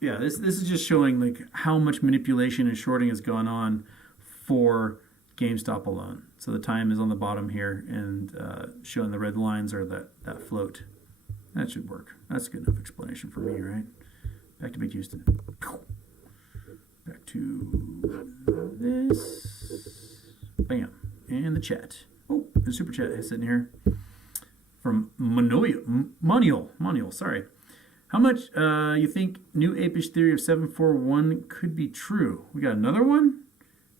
This is just showing like how much manipulation and shorting has gone on for GameStop alone. So the time is on the bottom here, and showing the red lines are that float. That should work. That's a good enough explanation for me, right? Back to Big Houston. Back to this. Bam. And the chat. Oh, the super chat is sitting here. From Manuel, sorry. How much you think new apish theory of 741 could be true? We got another one?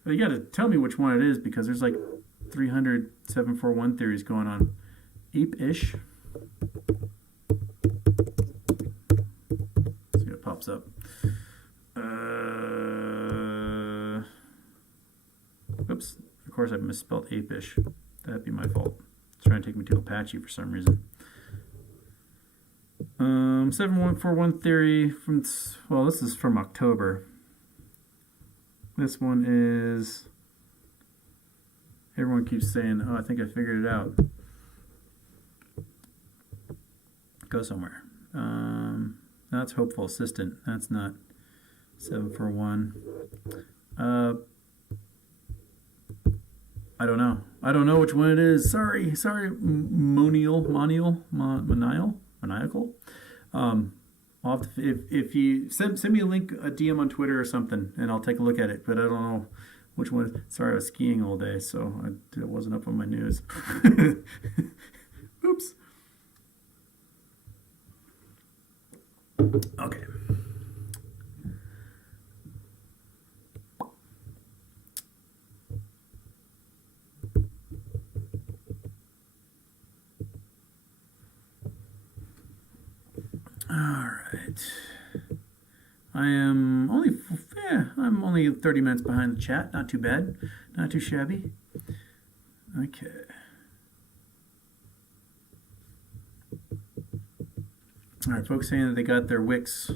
Well, you got to tell me which one it is, because there's like 300 741 theories going on. Ape-ish. See what pops up. Oops. Of course, I misspelled ape-ish. That'd be my fault. It's trying to take me to Apache for some reason. 7141 theory from, this is from October. This one is, everyone keeps saying, I think I figured it out. Go somewhere. That's Hopeful Assistant. That's not 741. I don't know. I don't know which one it is. Sorry, maniacal. I'll have to, if you send me a link, a DM on Twitter or something, and I'll take a look at it. But I don't know which one. Sorry, I was skiing all day, so it wasn't up on my news. Oops. Okay. I'm only 30 minutes behind the chat. Not too bad. Not too shabby. Okay. All right, folks saying that they got their wax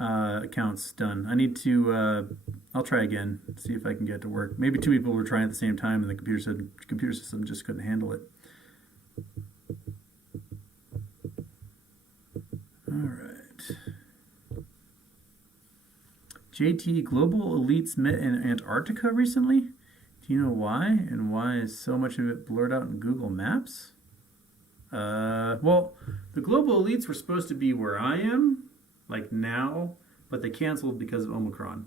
accounts done. I need to. I'll try again. See if I can get it to work. Maybe 2 people were trying at the same time, and the computer system just couldn't handle it. All right. JT, global elites met in Antarctica recently. Do you know why? And why is so much of it blurred out in Google Maps? Well, the global elites were supposed to be where I am, like now, but they canceled because of Omicron.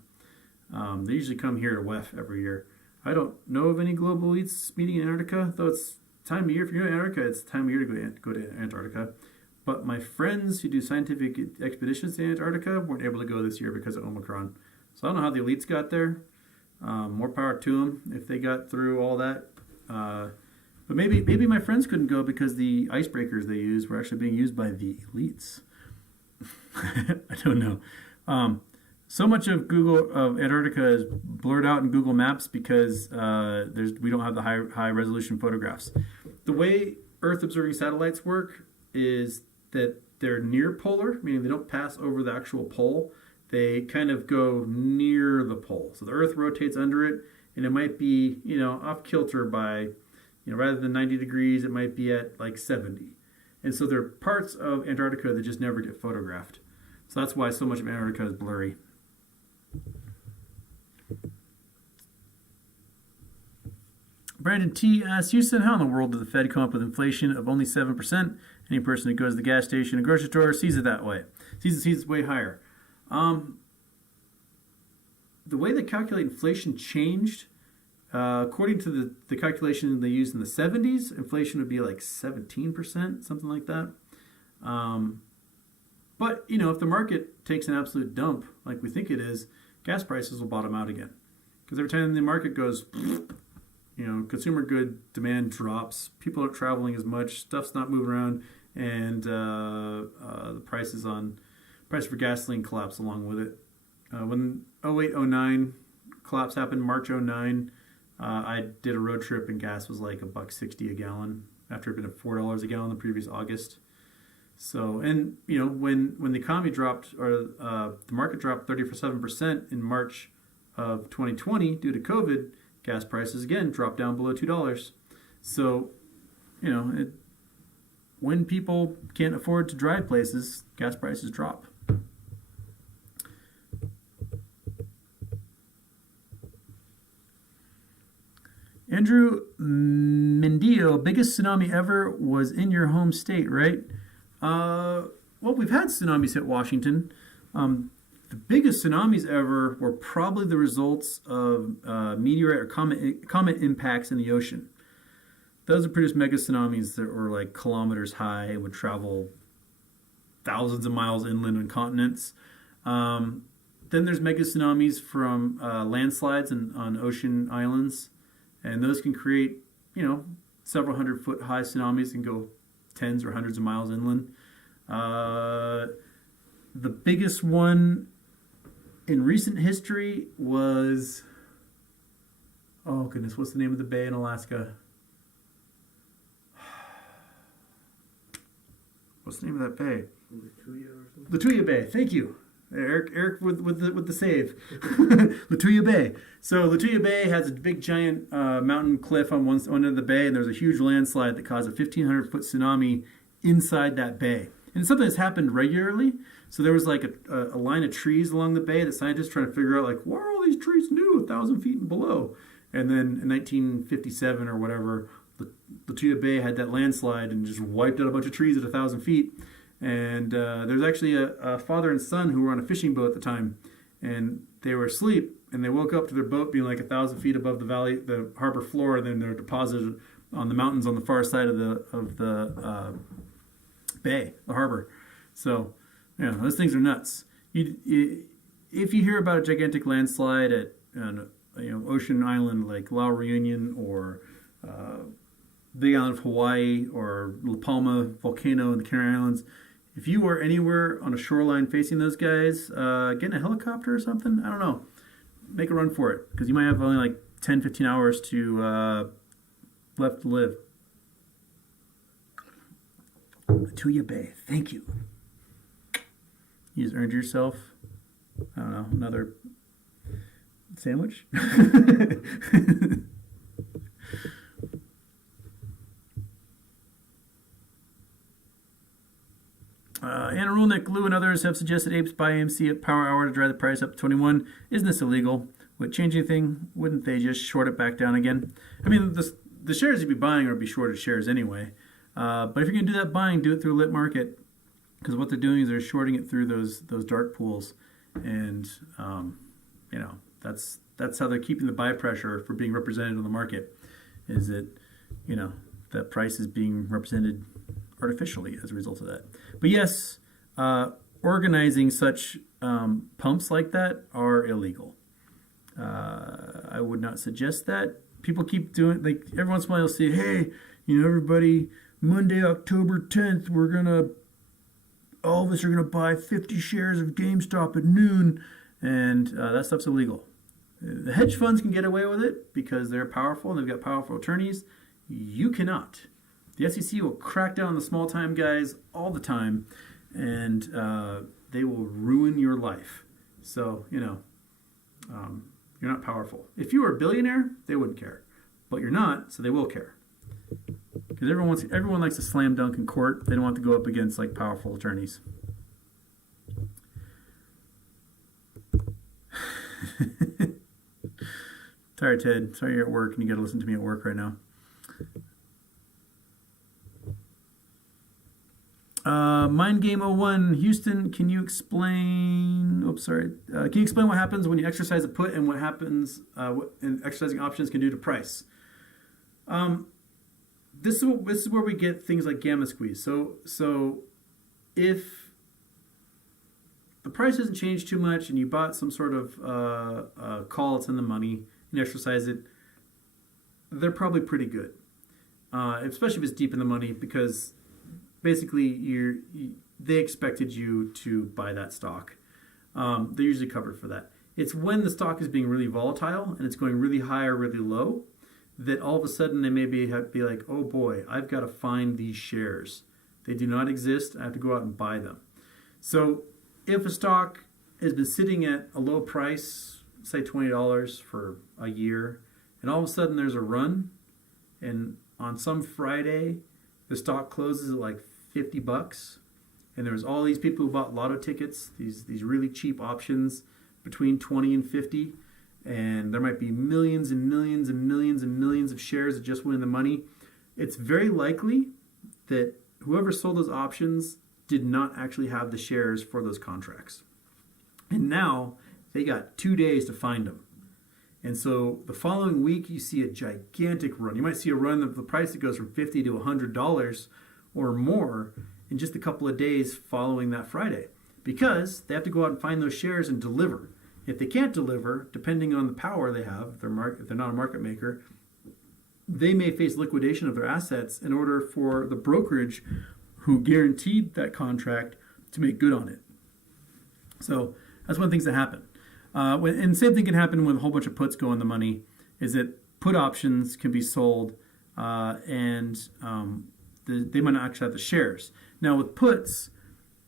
They usually come here to WEF every year. I don't know of any global elites meeting in Antarctica, though it's time of year. If you're in Antarctica, it's time of year to go to Antarctica. But my friends who do scientific expeditions to Antarctica weren't able to go this year because of Omicron. So I don't know how the elites got there. More power to them if they got through all that. But maybe my friends couldn't go because the icebreakers they used were actually being used by the elites. I don't know. So much of Antarctica is blurred out in Google Maps because we don't have the high resolution photographs. The way Earth observing satellites work is that they're near polar, meaning they don't pass over the actual pole. They kind of go near the pole. So the Earth rotates under it, and it might be, off kilter by, rather than 90 degrees, it might be at like 70. And so there are parts of Antarctica that just never get photographed. So that's why so much of Antarctica is blurry. Brandon T asks, Houston, how in the world did the Fed come up with inflation of only 7%? Any person who goes to the gas station and grocery store sees it that way. Sees it's way higher. The way they calculate inflation changed. According to the calculation they used in the 70s, inflation would be like 17%, something like that. But, if the market takes an absolute dump, like we think it is, gas prices will bottom out again. Because every time the market goes, consumer good demand drops, people aren't traveling as much, stuff's not moving around, and the price for gasoline collapse along with it. When 08-09 collapse happened, March 09, I did a road trip and gas was like $1.60 a gallon after it had been at $4 a gallon the previous August. So, and when the economy dropped, or the market dropped 37% in March of 2020 due to COVID, gas prices again dropped down below $2. So, when people can't afford to drive places, gas prices drop. Andrew Mendio, biggest tsunami ever was in your home state, right? Well, we've had tsunamis hit Washington. The biggest tsunamis ever were probably the results of meteorite or comet impacts in the ocean. Those would produce mega tsunamis that were like kilometers high and would travel thousands of miles inland on continents. Then there's mega tsunamis from landslides on ocean islands. And those can create, several 100-foot high tsunamis and go tens or hundreds of miles inland. The biggest one in recent history was, oh goodness, what's the name of the bay in Alaska? What's the name of that bay? Lituya or something? Lituya Bay, thank you. Eric with the save. Lituya Bay. So Lituya Bay has a big giant mountain cliff on one end of the bay, and there's a huge landslide that caused a 1,500-foot tsunami inside that bay. And it's something that's happened regularly. So there was like a line of trees along the bay that scientists trying to figure out, like, why are all these trees new 1,000 feet and below? And then in 1957 or whatever, Lituya Bay had that landslide and just wiped out a bunch of trees at 1,000 feet. And there's actually a father and son who were on a fishing boat at the time, and they were asleep, and they woke up to their boat being like 1,000 feet above the harbor floor, and then they're deposited on the mountains on the far side of the bay, the harbor. So, those things are nuts. If you hear about a gigantic landslide at an ocean island like La Reunion or Big Island of Hawaii or La Palma volcano in the Canary Islands, if you are anywhere on a shoreline facing those guys, get in a helicopter or something, I don't know, make a run for it, because you might have only like 10, 15 hours to left to live. Lituya Bay, thank you. You just earned yourself, I don't know, another sandwich? Anna Rulnick, Lou, and others have suggested apes buy AMC at power hour to drive the price up to 21. Isn't this illegal? Would it change anything? Wouldn't they just short it back down again? I mean, the shares you'd be buying would be shorted shares anyway. But if you're going to do that buying, do it through a lit market. Because what they're doing is they're shorting it through those dark pools. And, that's how they're keeping the buy pressure for being represented on the market. Is that, that price is being represented artificially as a result of that. But yes, organizing such pumps like that are illegal. I would not suggest that. People keep doing, like, every once in a while you'll see, hey, everybody, Monday, October 10th, all of us are gonna buy 50 shares of GameStop at noon, and that stuff's illegal. The hedge funds can get away with it because they're powerful and they've got powerful attorneys. You cannot. The SEC will crack down on the small-time guys all the time, and they will ruin your life. So, you're not powerful. If you were a billionaire, they wouldn't care. But you're not, so they will care. Because everyone likes to slam dunk in court. They don't want to go up against like powerful attorneys. Sorry, Ted. Sorry you're at work and you got to listen to me at work right now. Mind Game 01, Houston, can you explain... can you explain what happens when you exercise a put and what happens what exercising options can do to price? This is where we get things like gamma squeeze. So if the price hasn't changed too much and you bought some sort of call that's in the money and exercise it, they're probably pretty good, especially if it's deep in the money, because basically they expected you to buy that stock. They're usually covered for that. It's when the stock is being really volatile and it's going really high or really low that all of a sudden they may be like, oh boy, I've got to find these shares. They do not exist. I have to go out and buy them. So if a stock has been sitting at a low price, say $20 for a year, and all of a sudden there's a run, and on some Friday the stock closes at like $50, and there's all these people who bought lotto tickets, these really cheap options between 20 and 50, and there might be millions and millions and millions and millions of shares that just went in the money. It's very likely that whoever sold those options did not actually have the shares for those contracts. And now they got 2 days to find them. And so the following week you see a gigantic run. You might see a run of the price that goes from $50 to $100 or more in just a couple of days following that Friday, because they have to go out and find those shares and deliver. If they can't deliver, depending on the power they have, if they're not a market maker, they may face liquidation of their assets in order for the brokerage who guaranteed that contract to make good on it. So that's one of the things that happen. And the same thing can happen when a whole bunch of puts go in the money, is that put options can be sold and they might not actually have the shares. Now with puts,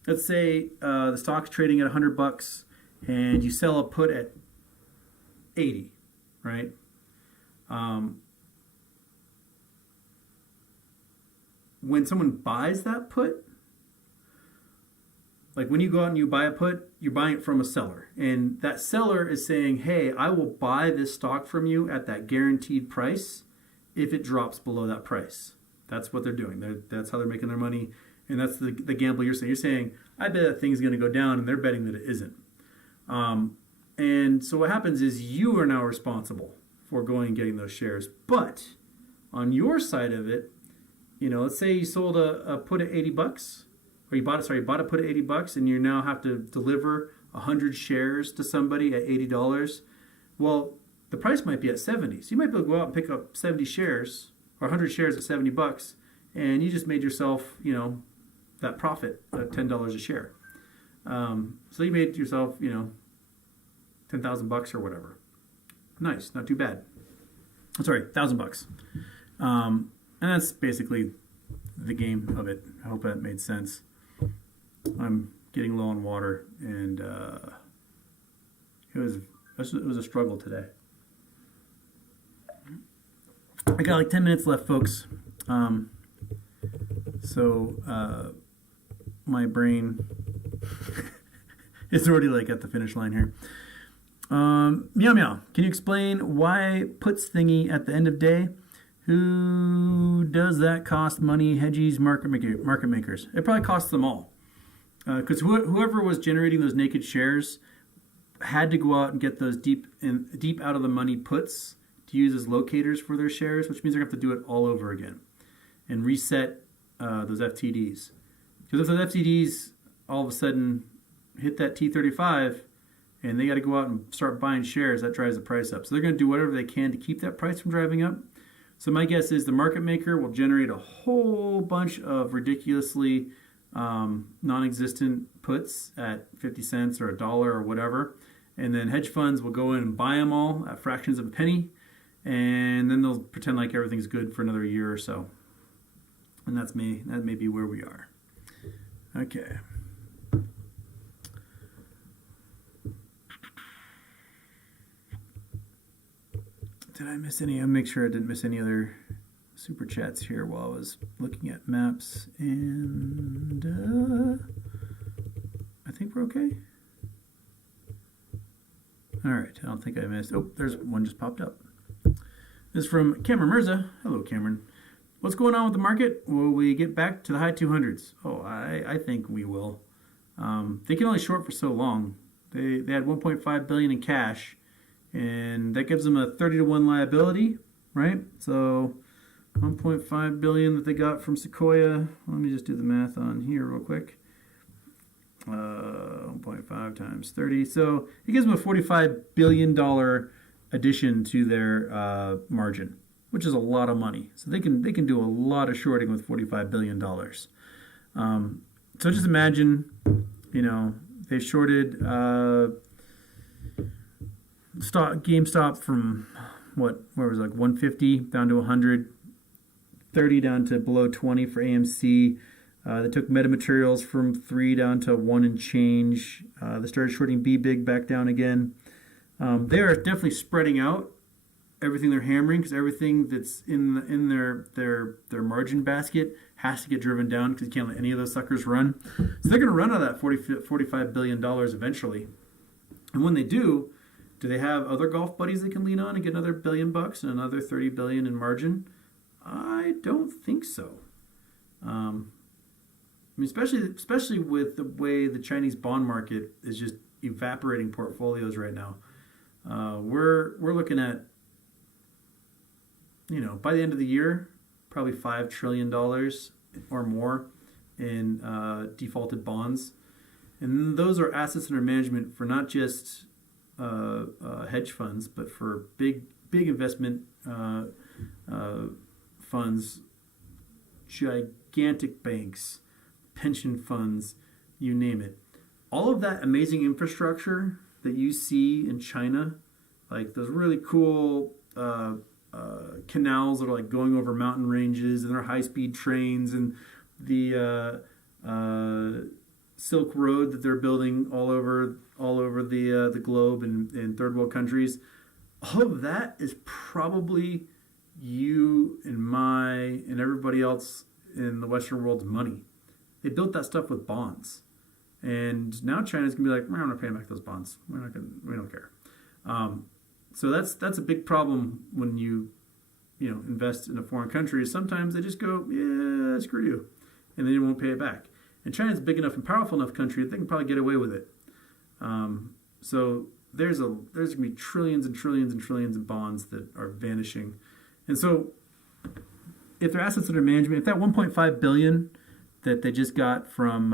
let's say the stock's trading at $100 and you sell a put at 80, right? When someone buys that put, like when you go out and you buy a put, you're buying it from a seller. And that seller is saying, hey, I will buy this stock from you at that guaranteed price if it drops below that price. That's what they're doing. That's how they're making their money. And that's the gamble you're saying. You're saying, I bet that thing's going to go down, and they're betting that it isn't. And so what happens is you are now responsible for going and getting those shares. But on your side of it, let's say you sold a put at $80, or you bought a put at $80, and you now have to deliver 100 shares to somebody at $80. Well, the price might be at 70. So you might be able to go out and pick up 70 shares or 100 shares at $70, and you just made yourself, that profit of $10 a share. So you made yourself, $10,000 or whatever. Nice, not too bad. Sorry, $1,000. And that's basically the game of it. I hope that made sense. I'm getting low on water, and it was a struggle today. I got like 10 minutes left, folks. So my brain is already like at the finish line here. Meow meow. Can you explain why puts thingy at the end of day? Who does that cost money? Hedgies, market makers. It probably costs them all. Because whoever was generating those naked shares had to go out and get those deep out of the money puts to use as locators for their shares, which means they're going to have to do it all over again and reset those FTDs. Because if those FTDs all of a sudden hit that T35 and they got to go out and start buying shares, that drives the price up. So they're going to do whatever they can to keep that price from driving up. So my guess is the market maker will generate a whole bunch of ridiculously non-existent puts at 50 cents or $1 or whatever, and then hedge funds will go in and buy them all at fractions of a penny, and then they'll pretend like everything's good for another year or so. And that may be where we are. Okay. Did I miss any? I'll make sure I didn't miss any other super chats here while I was looking at maps, and I think we're okay. All right, I don't think I missed. Oh, there's one just popped up. This is from Cameron Mirza. Hello, Cameron. What's going on with the market? Will we get back to the high 200s? Oh, I think we will. They can only short for so long. They had 1.5 billion in cash, and that gives them a 30-to-1 liability, right? So 1.5 billion that they got from Sequoia. Let me just do the math on here real quick. 1.5 times 30. So it gives them a $45 billion addition to their margin, which is a lot of money. So they can do a lot of shorting with $45 billion. So just imagine, they shorted GameStop from where was it, like 150 down to 100, 30 down to below 20 for AMC. They took metamaterials from 3 down to 1 and change. They started shorting BBig back down again. They are definitely spreading out everything they're hammering, because everything that's in their margin basket has to get driven down, because you can't let any of those suckers run. So they're going to run out of that $45 billion eventually. And when they do they have other golf buddies they can lean on and get another $1 billion and another $30 billion in margin? I don't think so. I mean, especially with the way the Chinese bond market is just evaporating portfolios right now. We're looking at, by the end of the year, probably $5 trillion or more in defaulted bonds. And those are assets under management for not just hedge funds, but for big investment funds, gigantic banks, pension funds, you name it. All of that amazing infrastructure that you see in China, like those really cool canals that are like going over mountain ranges, and there are high-speed trains, and the Silk Road that they're building all over the globe in third world countries. All of that is probably you and everybody else in the Western world's money. They built that stuff with bonds, and now China's gonna be like, we're not paying back those bonds. We don't care. So that's a big problem when you invest in a foreign country. Sometimes they just go, yeah, screw you, and they won't pay it back. And China's a big enough and powerful enough country that they can probably get away with it. So there's gonna be trillions and trillions and trillions of bonds that are vanishing. And so if their assets under management, if that 1.5 billion that they just got from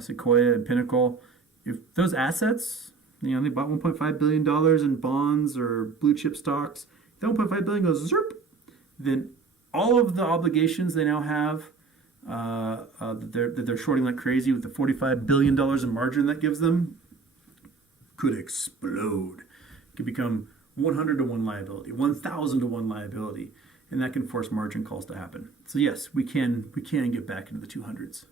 Sequoia and Pinnacle, if those assets, they bought $1.5 billion in bonds or blue chip stocks, if that 1.5 billion goes zerp, then all of the obligations they now have that they're shorting like crazy with the $45 billion in margin that gives them could explode. It could become 100-to-1 liability, 1,000-to-1 liability, and that can force margin calls to happen. So yes, we can get back into the 200s.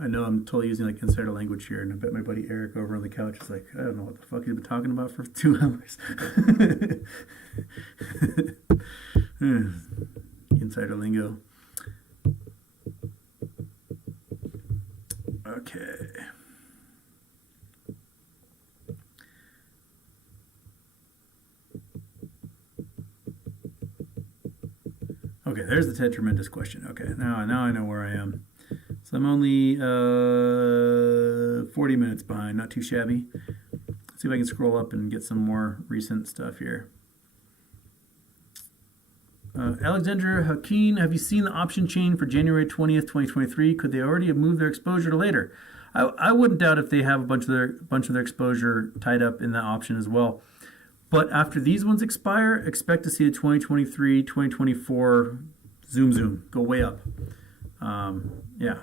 I know I'm totally using like insider language here, and I bet my buddy Eric over on the couch is like, I don't know what the fuck he's been talking about for 2 hours. Insider lingo. Okay. Okay, there's the Ted Tremendous question. Okay, now I know where I am. So I'm only 40 minutes behind, not too shabby. Let's see if I can scroll up and get some more recent stuff here. Alexandra Hakeem, have you seen the option chain for January 20th, 2023? Could they already have moved their exposure to later? I wouldn't doubt if they have a bunch of their exposure tied up in that option as well. But after these ones expire, expect to see the 2023, 2024 zoom, go way up. Yeah.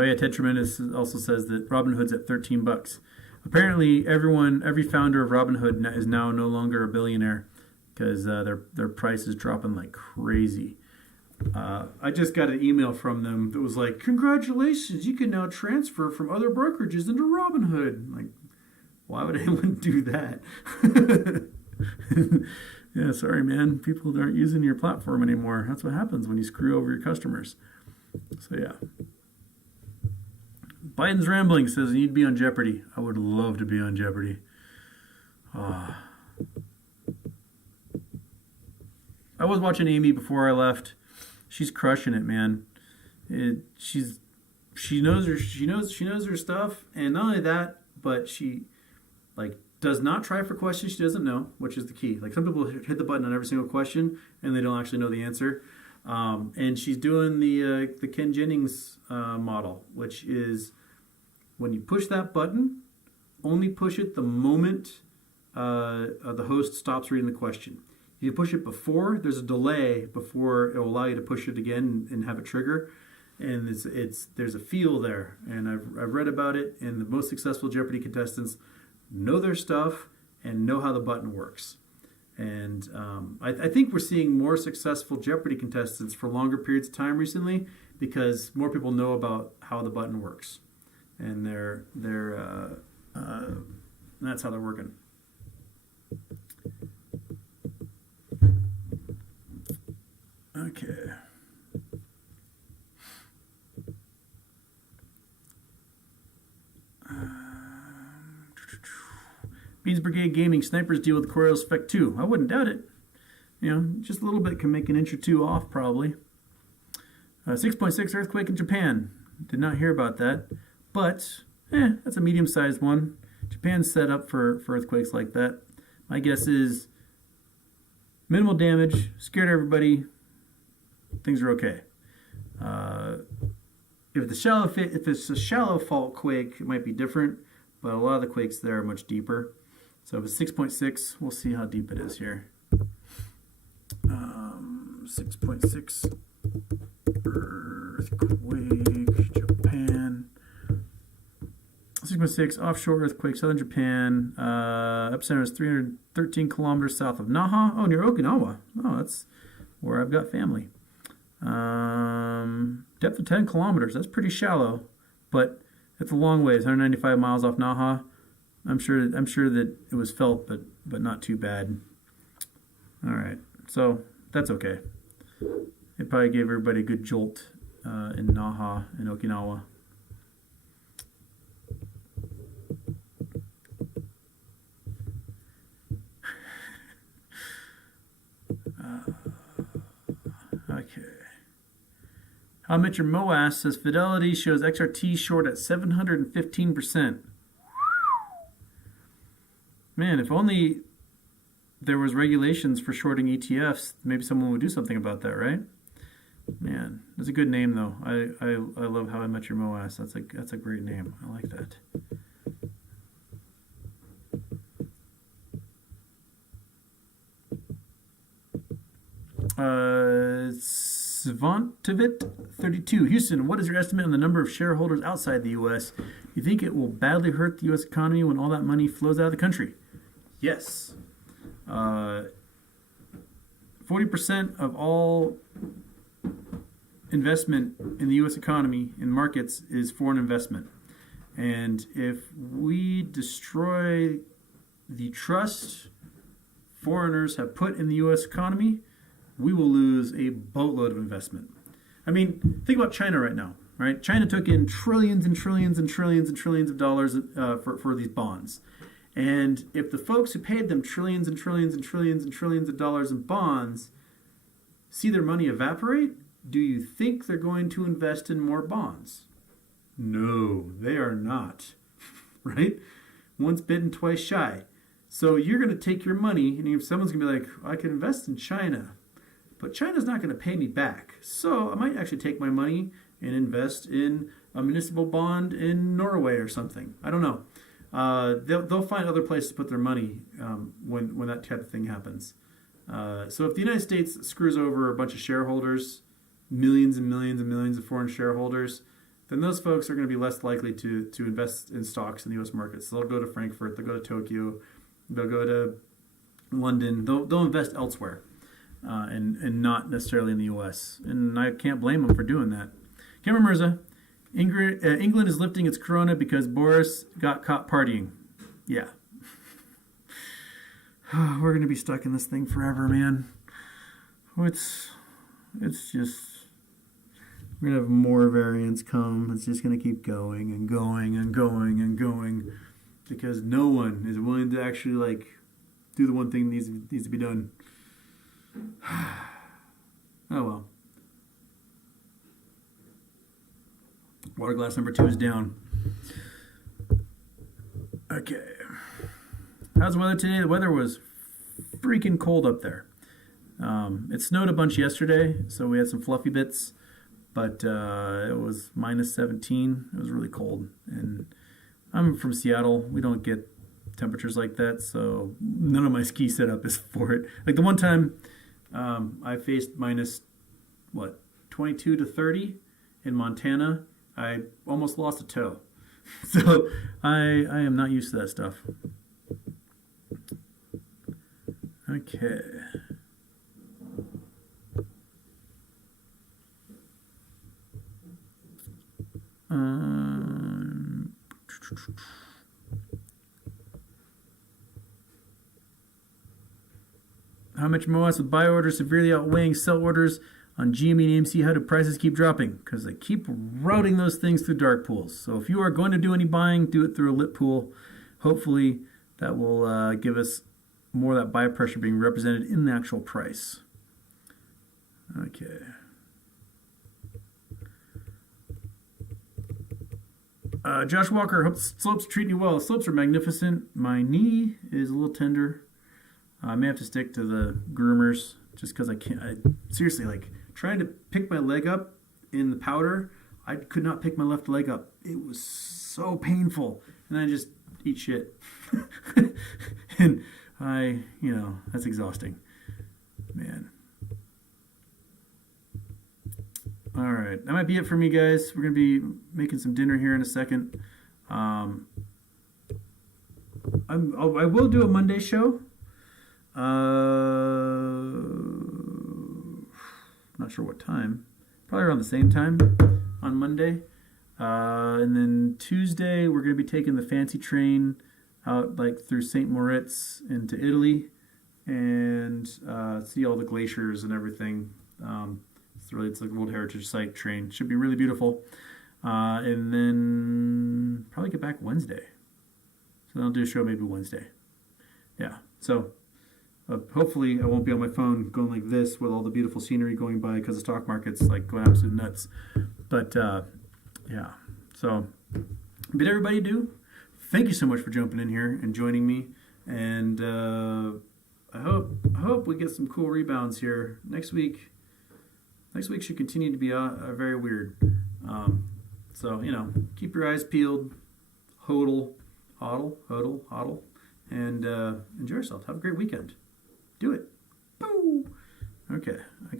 Oh yeah, Ted Tremendous also says that Robinhood's at $13. Apparently, every founder of Robinhood is now no longer a billionaire because their price is dropping like crazy. I just got an email from them that was like, "Congratulations, you can now transfer from other brokerages into Robinhood." I'm like, why would anyone do that? Yeah, sorry, man. People aren't using your platform anymore. That's what happens when you screw over your customers. So yeah. Biden's rambling says you'd be on Jeopardy. I would love to be on Jeopardy. I was watching Amy before I left. She's crushing it, man. She knows her stuff, and not only that, but she like does not try for questions she doesn't know, which is the key. Like some people hit the button on every single question and they don't actually know the answer. And she's doing the Ken Jennings model, which is when you push that button, only push it the moment the host stops reading the question. If you push it before, there's a delay before it will allow you to push it again and have it trigger. And there's a feel there. And I've read about it, and the most successful Jeopardy contestants know their stuff and know how the button works. And I think we're seeing more successful Jeopardy contestants for longer periods of time recently because more people know about how the button works, and that's how they're working. Okay. Beans Brigade Gaming snipers deal with Coriolis Effect 2. I wouldn't doubt it. You know, just a little bit can make an inch or two off, probably. 6.6 earthquake in Japan. Did not hear about that. But, that's a medium-sized one. Japan's set up for earthquakes like that. My guess is minimal damage, scared everybody, things are okay. If it's a shallow fault quake, it might be different, but a lot of the quakes there are much deeper. So if it's 6.6, we'll see how deep it is here. 6.6 earthquake, Japan. 6.6 offshore earthquake, southern Japan. Epicenter is 313 kilometers south of Naha. Oh, near Okinawa. Oh, that's where I've got family. Depth of 10 kilometers. That's pretty shallow, but it's a long ways. 195 miles off Naha. I'm sure that it was felt, but not too bad. All right, so that's okay. It probably gave everybody a good jolt in Naha and Okinawa. Okay. How I Met Your Moas says Fidelity shows XRT short at 715%. Man, if only there was regulations for shorting ETFs, maybe someone would do something about that, right? Man, that's a good name though. I love How I Met Your Moas. That's a great name. I like that. Svantovit32. Houston, what is your estimate on the number of shareholders outside the U.S.? You think it will badly hurt the U.S. economy when all that money flows out of the country? Yes. 40% of all investment in the U.S. economy, in markets, is foreign investment. And if we destroy the trust foreigners have put in the U.S. economy, we will lose a boatload of investment. I mean, think about China right now, right? China took in trillions and trillions and trillions and trillions of dollars for these bonds. And if the folks who paid them trillions and trillions and trillions and trillions of dollars in bonds see their money evaporate, do you think they're going to invest in more bonds? No, they are not, right? Once bitten, twice shy. So you're going to take your money, and if someone's going to be like, I can invest in China, but China's not going to pay me back. So I might actually take my money and invest in a municipal bond in Norway or something. I don't know. They'll find other places to put their money when that type of thing happens. So if the United States screws over a bunch of shareholders, millions and millions and millions of foreign shareholders, then those folks are going to be less likely to invest in stocks in the U.S. markets. So they'll go to Frankfurt, they'll go to Tokyo, they'll go to London, they'll invest elsewhere, and not necessarily in the U.S. And I can't blame them for doing that. Cameron Mirza, England is lifting its corona because Boris got caught partying. Yeah. We're going to be stuck in this thing forever, man. It's just, we're going to have more variants come. It's just going to keep going and going and going and going because no one is willing to actually, like, do the one thing that needs to be done. Oh, well. Water glass number 2 is down. Okay. How's the weather today? The weather was freaking cold up there. It snowed a bunch yesterday, so we had some fluffy bits, but it was minus 17. It was really cold. And I'm from Seattle. We don't get temperatures like that, so none of my ski setup is for it. Like the one time I faced minus, 22 to 30 in Montana, I almost lost a toe. So I am not used to that stuff. Okay. How much MOS with buy orders severely outweighing sell orders on GME and AMC? How do prices keep dropping? Because they keep routing those things through dark pools. So if you are going to do any buying, do it through a lit pool. Hopefully that will give us more of that buy pressure being represented in the actual price. Okay. Josh Walker, hope the slopes are treating you well. The slopes are magnificent. My knee is a little tender. I may have to stick to the groomers just because I can't. Seriously, like trying to pick my leg up in the powder, I could not pick my left leg up. It was so painful. And I just eat shit. And that's exhausting. Man. All right. That might be it for me, guys. We're going to be making some dinner here in a second. I will do a Monday show. Not sure what time. Probably around the same time on Monday. And then Tuesday, we're going to be taking the fancy train out like through St. Moritz into Italy and see all the glaciers and everything. It's like a World Heritage Site train. Should be really beautiful. And then probably get back Wednesday. So then I'll do a show maybe Wednesday. Yeah. So hopefully I won't be on my phone going like this with all the beautiful scenery going by because the stock market's like going absolute nuts. But yeah. So bid everybody do. Thank you so much for jumping in here and joining me. And I hope we get some cool rebounds here next week. Next week should continue to be very weird. So, keep your eyes peeled, hodl, and enjoy yourself. Have a great weekend. Do it. Boo! Okay, I got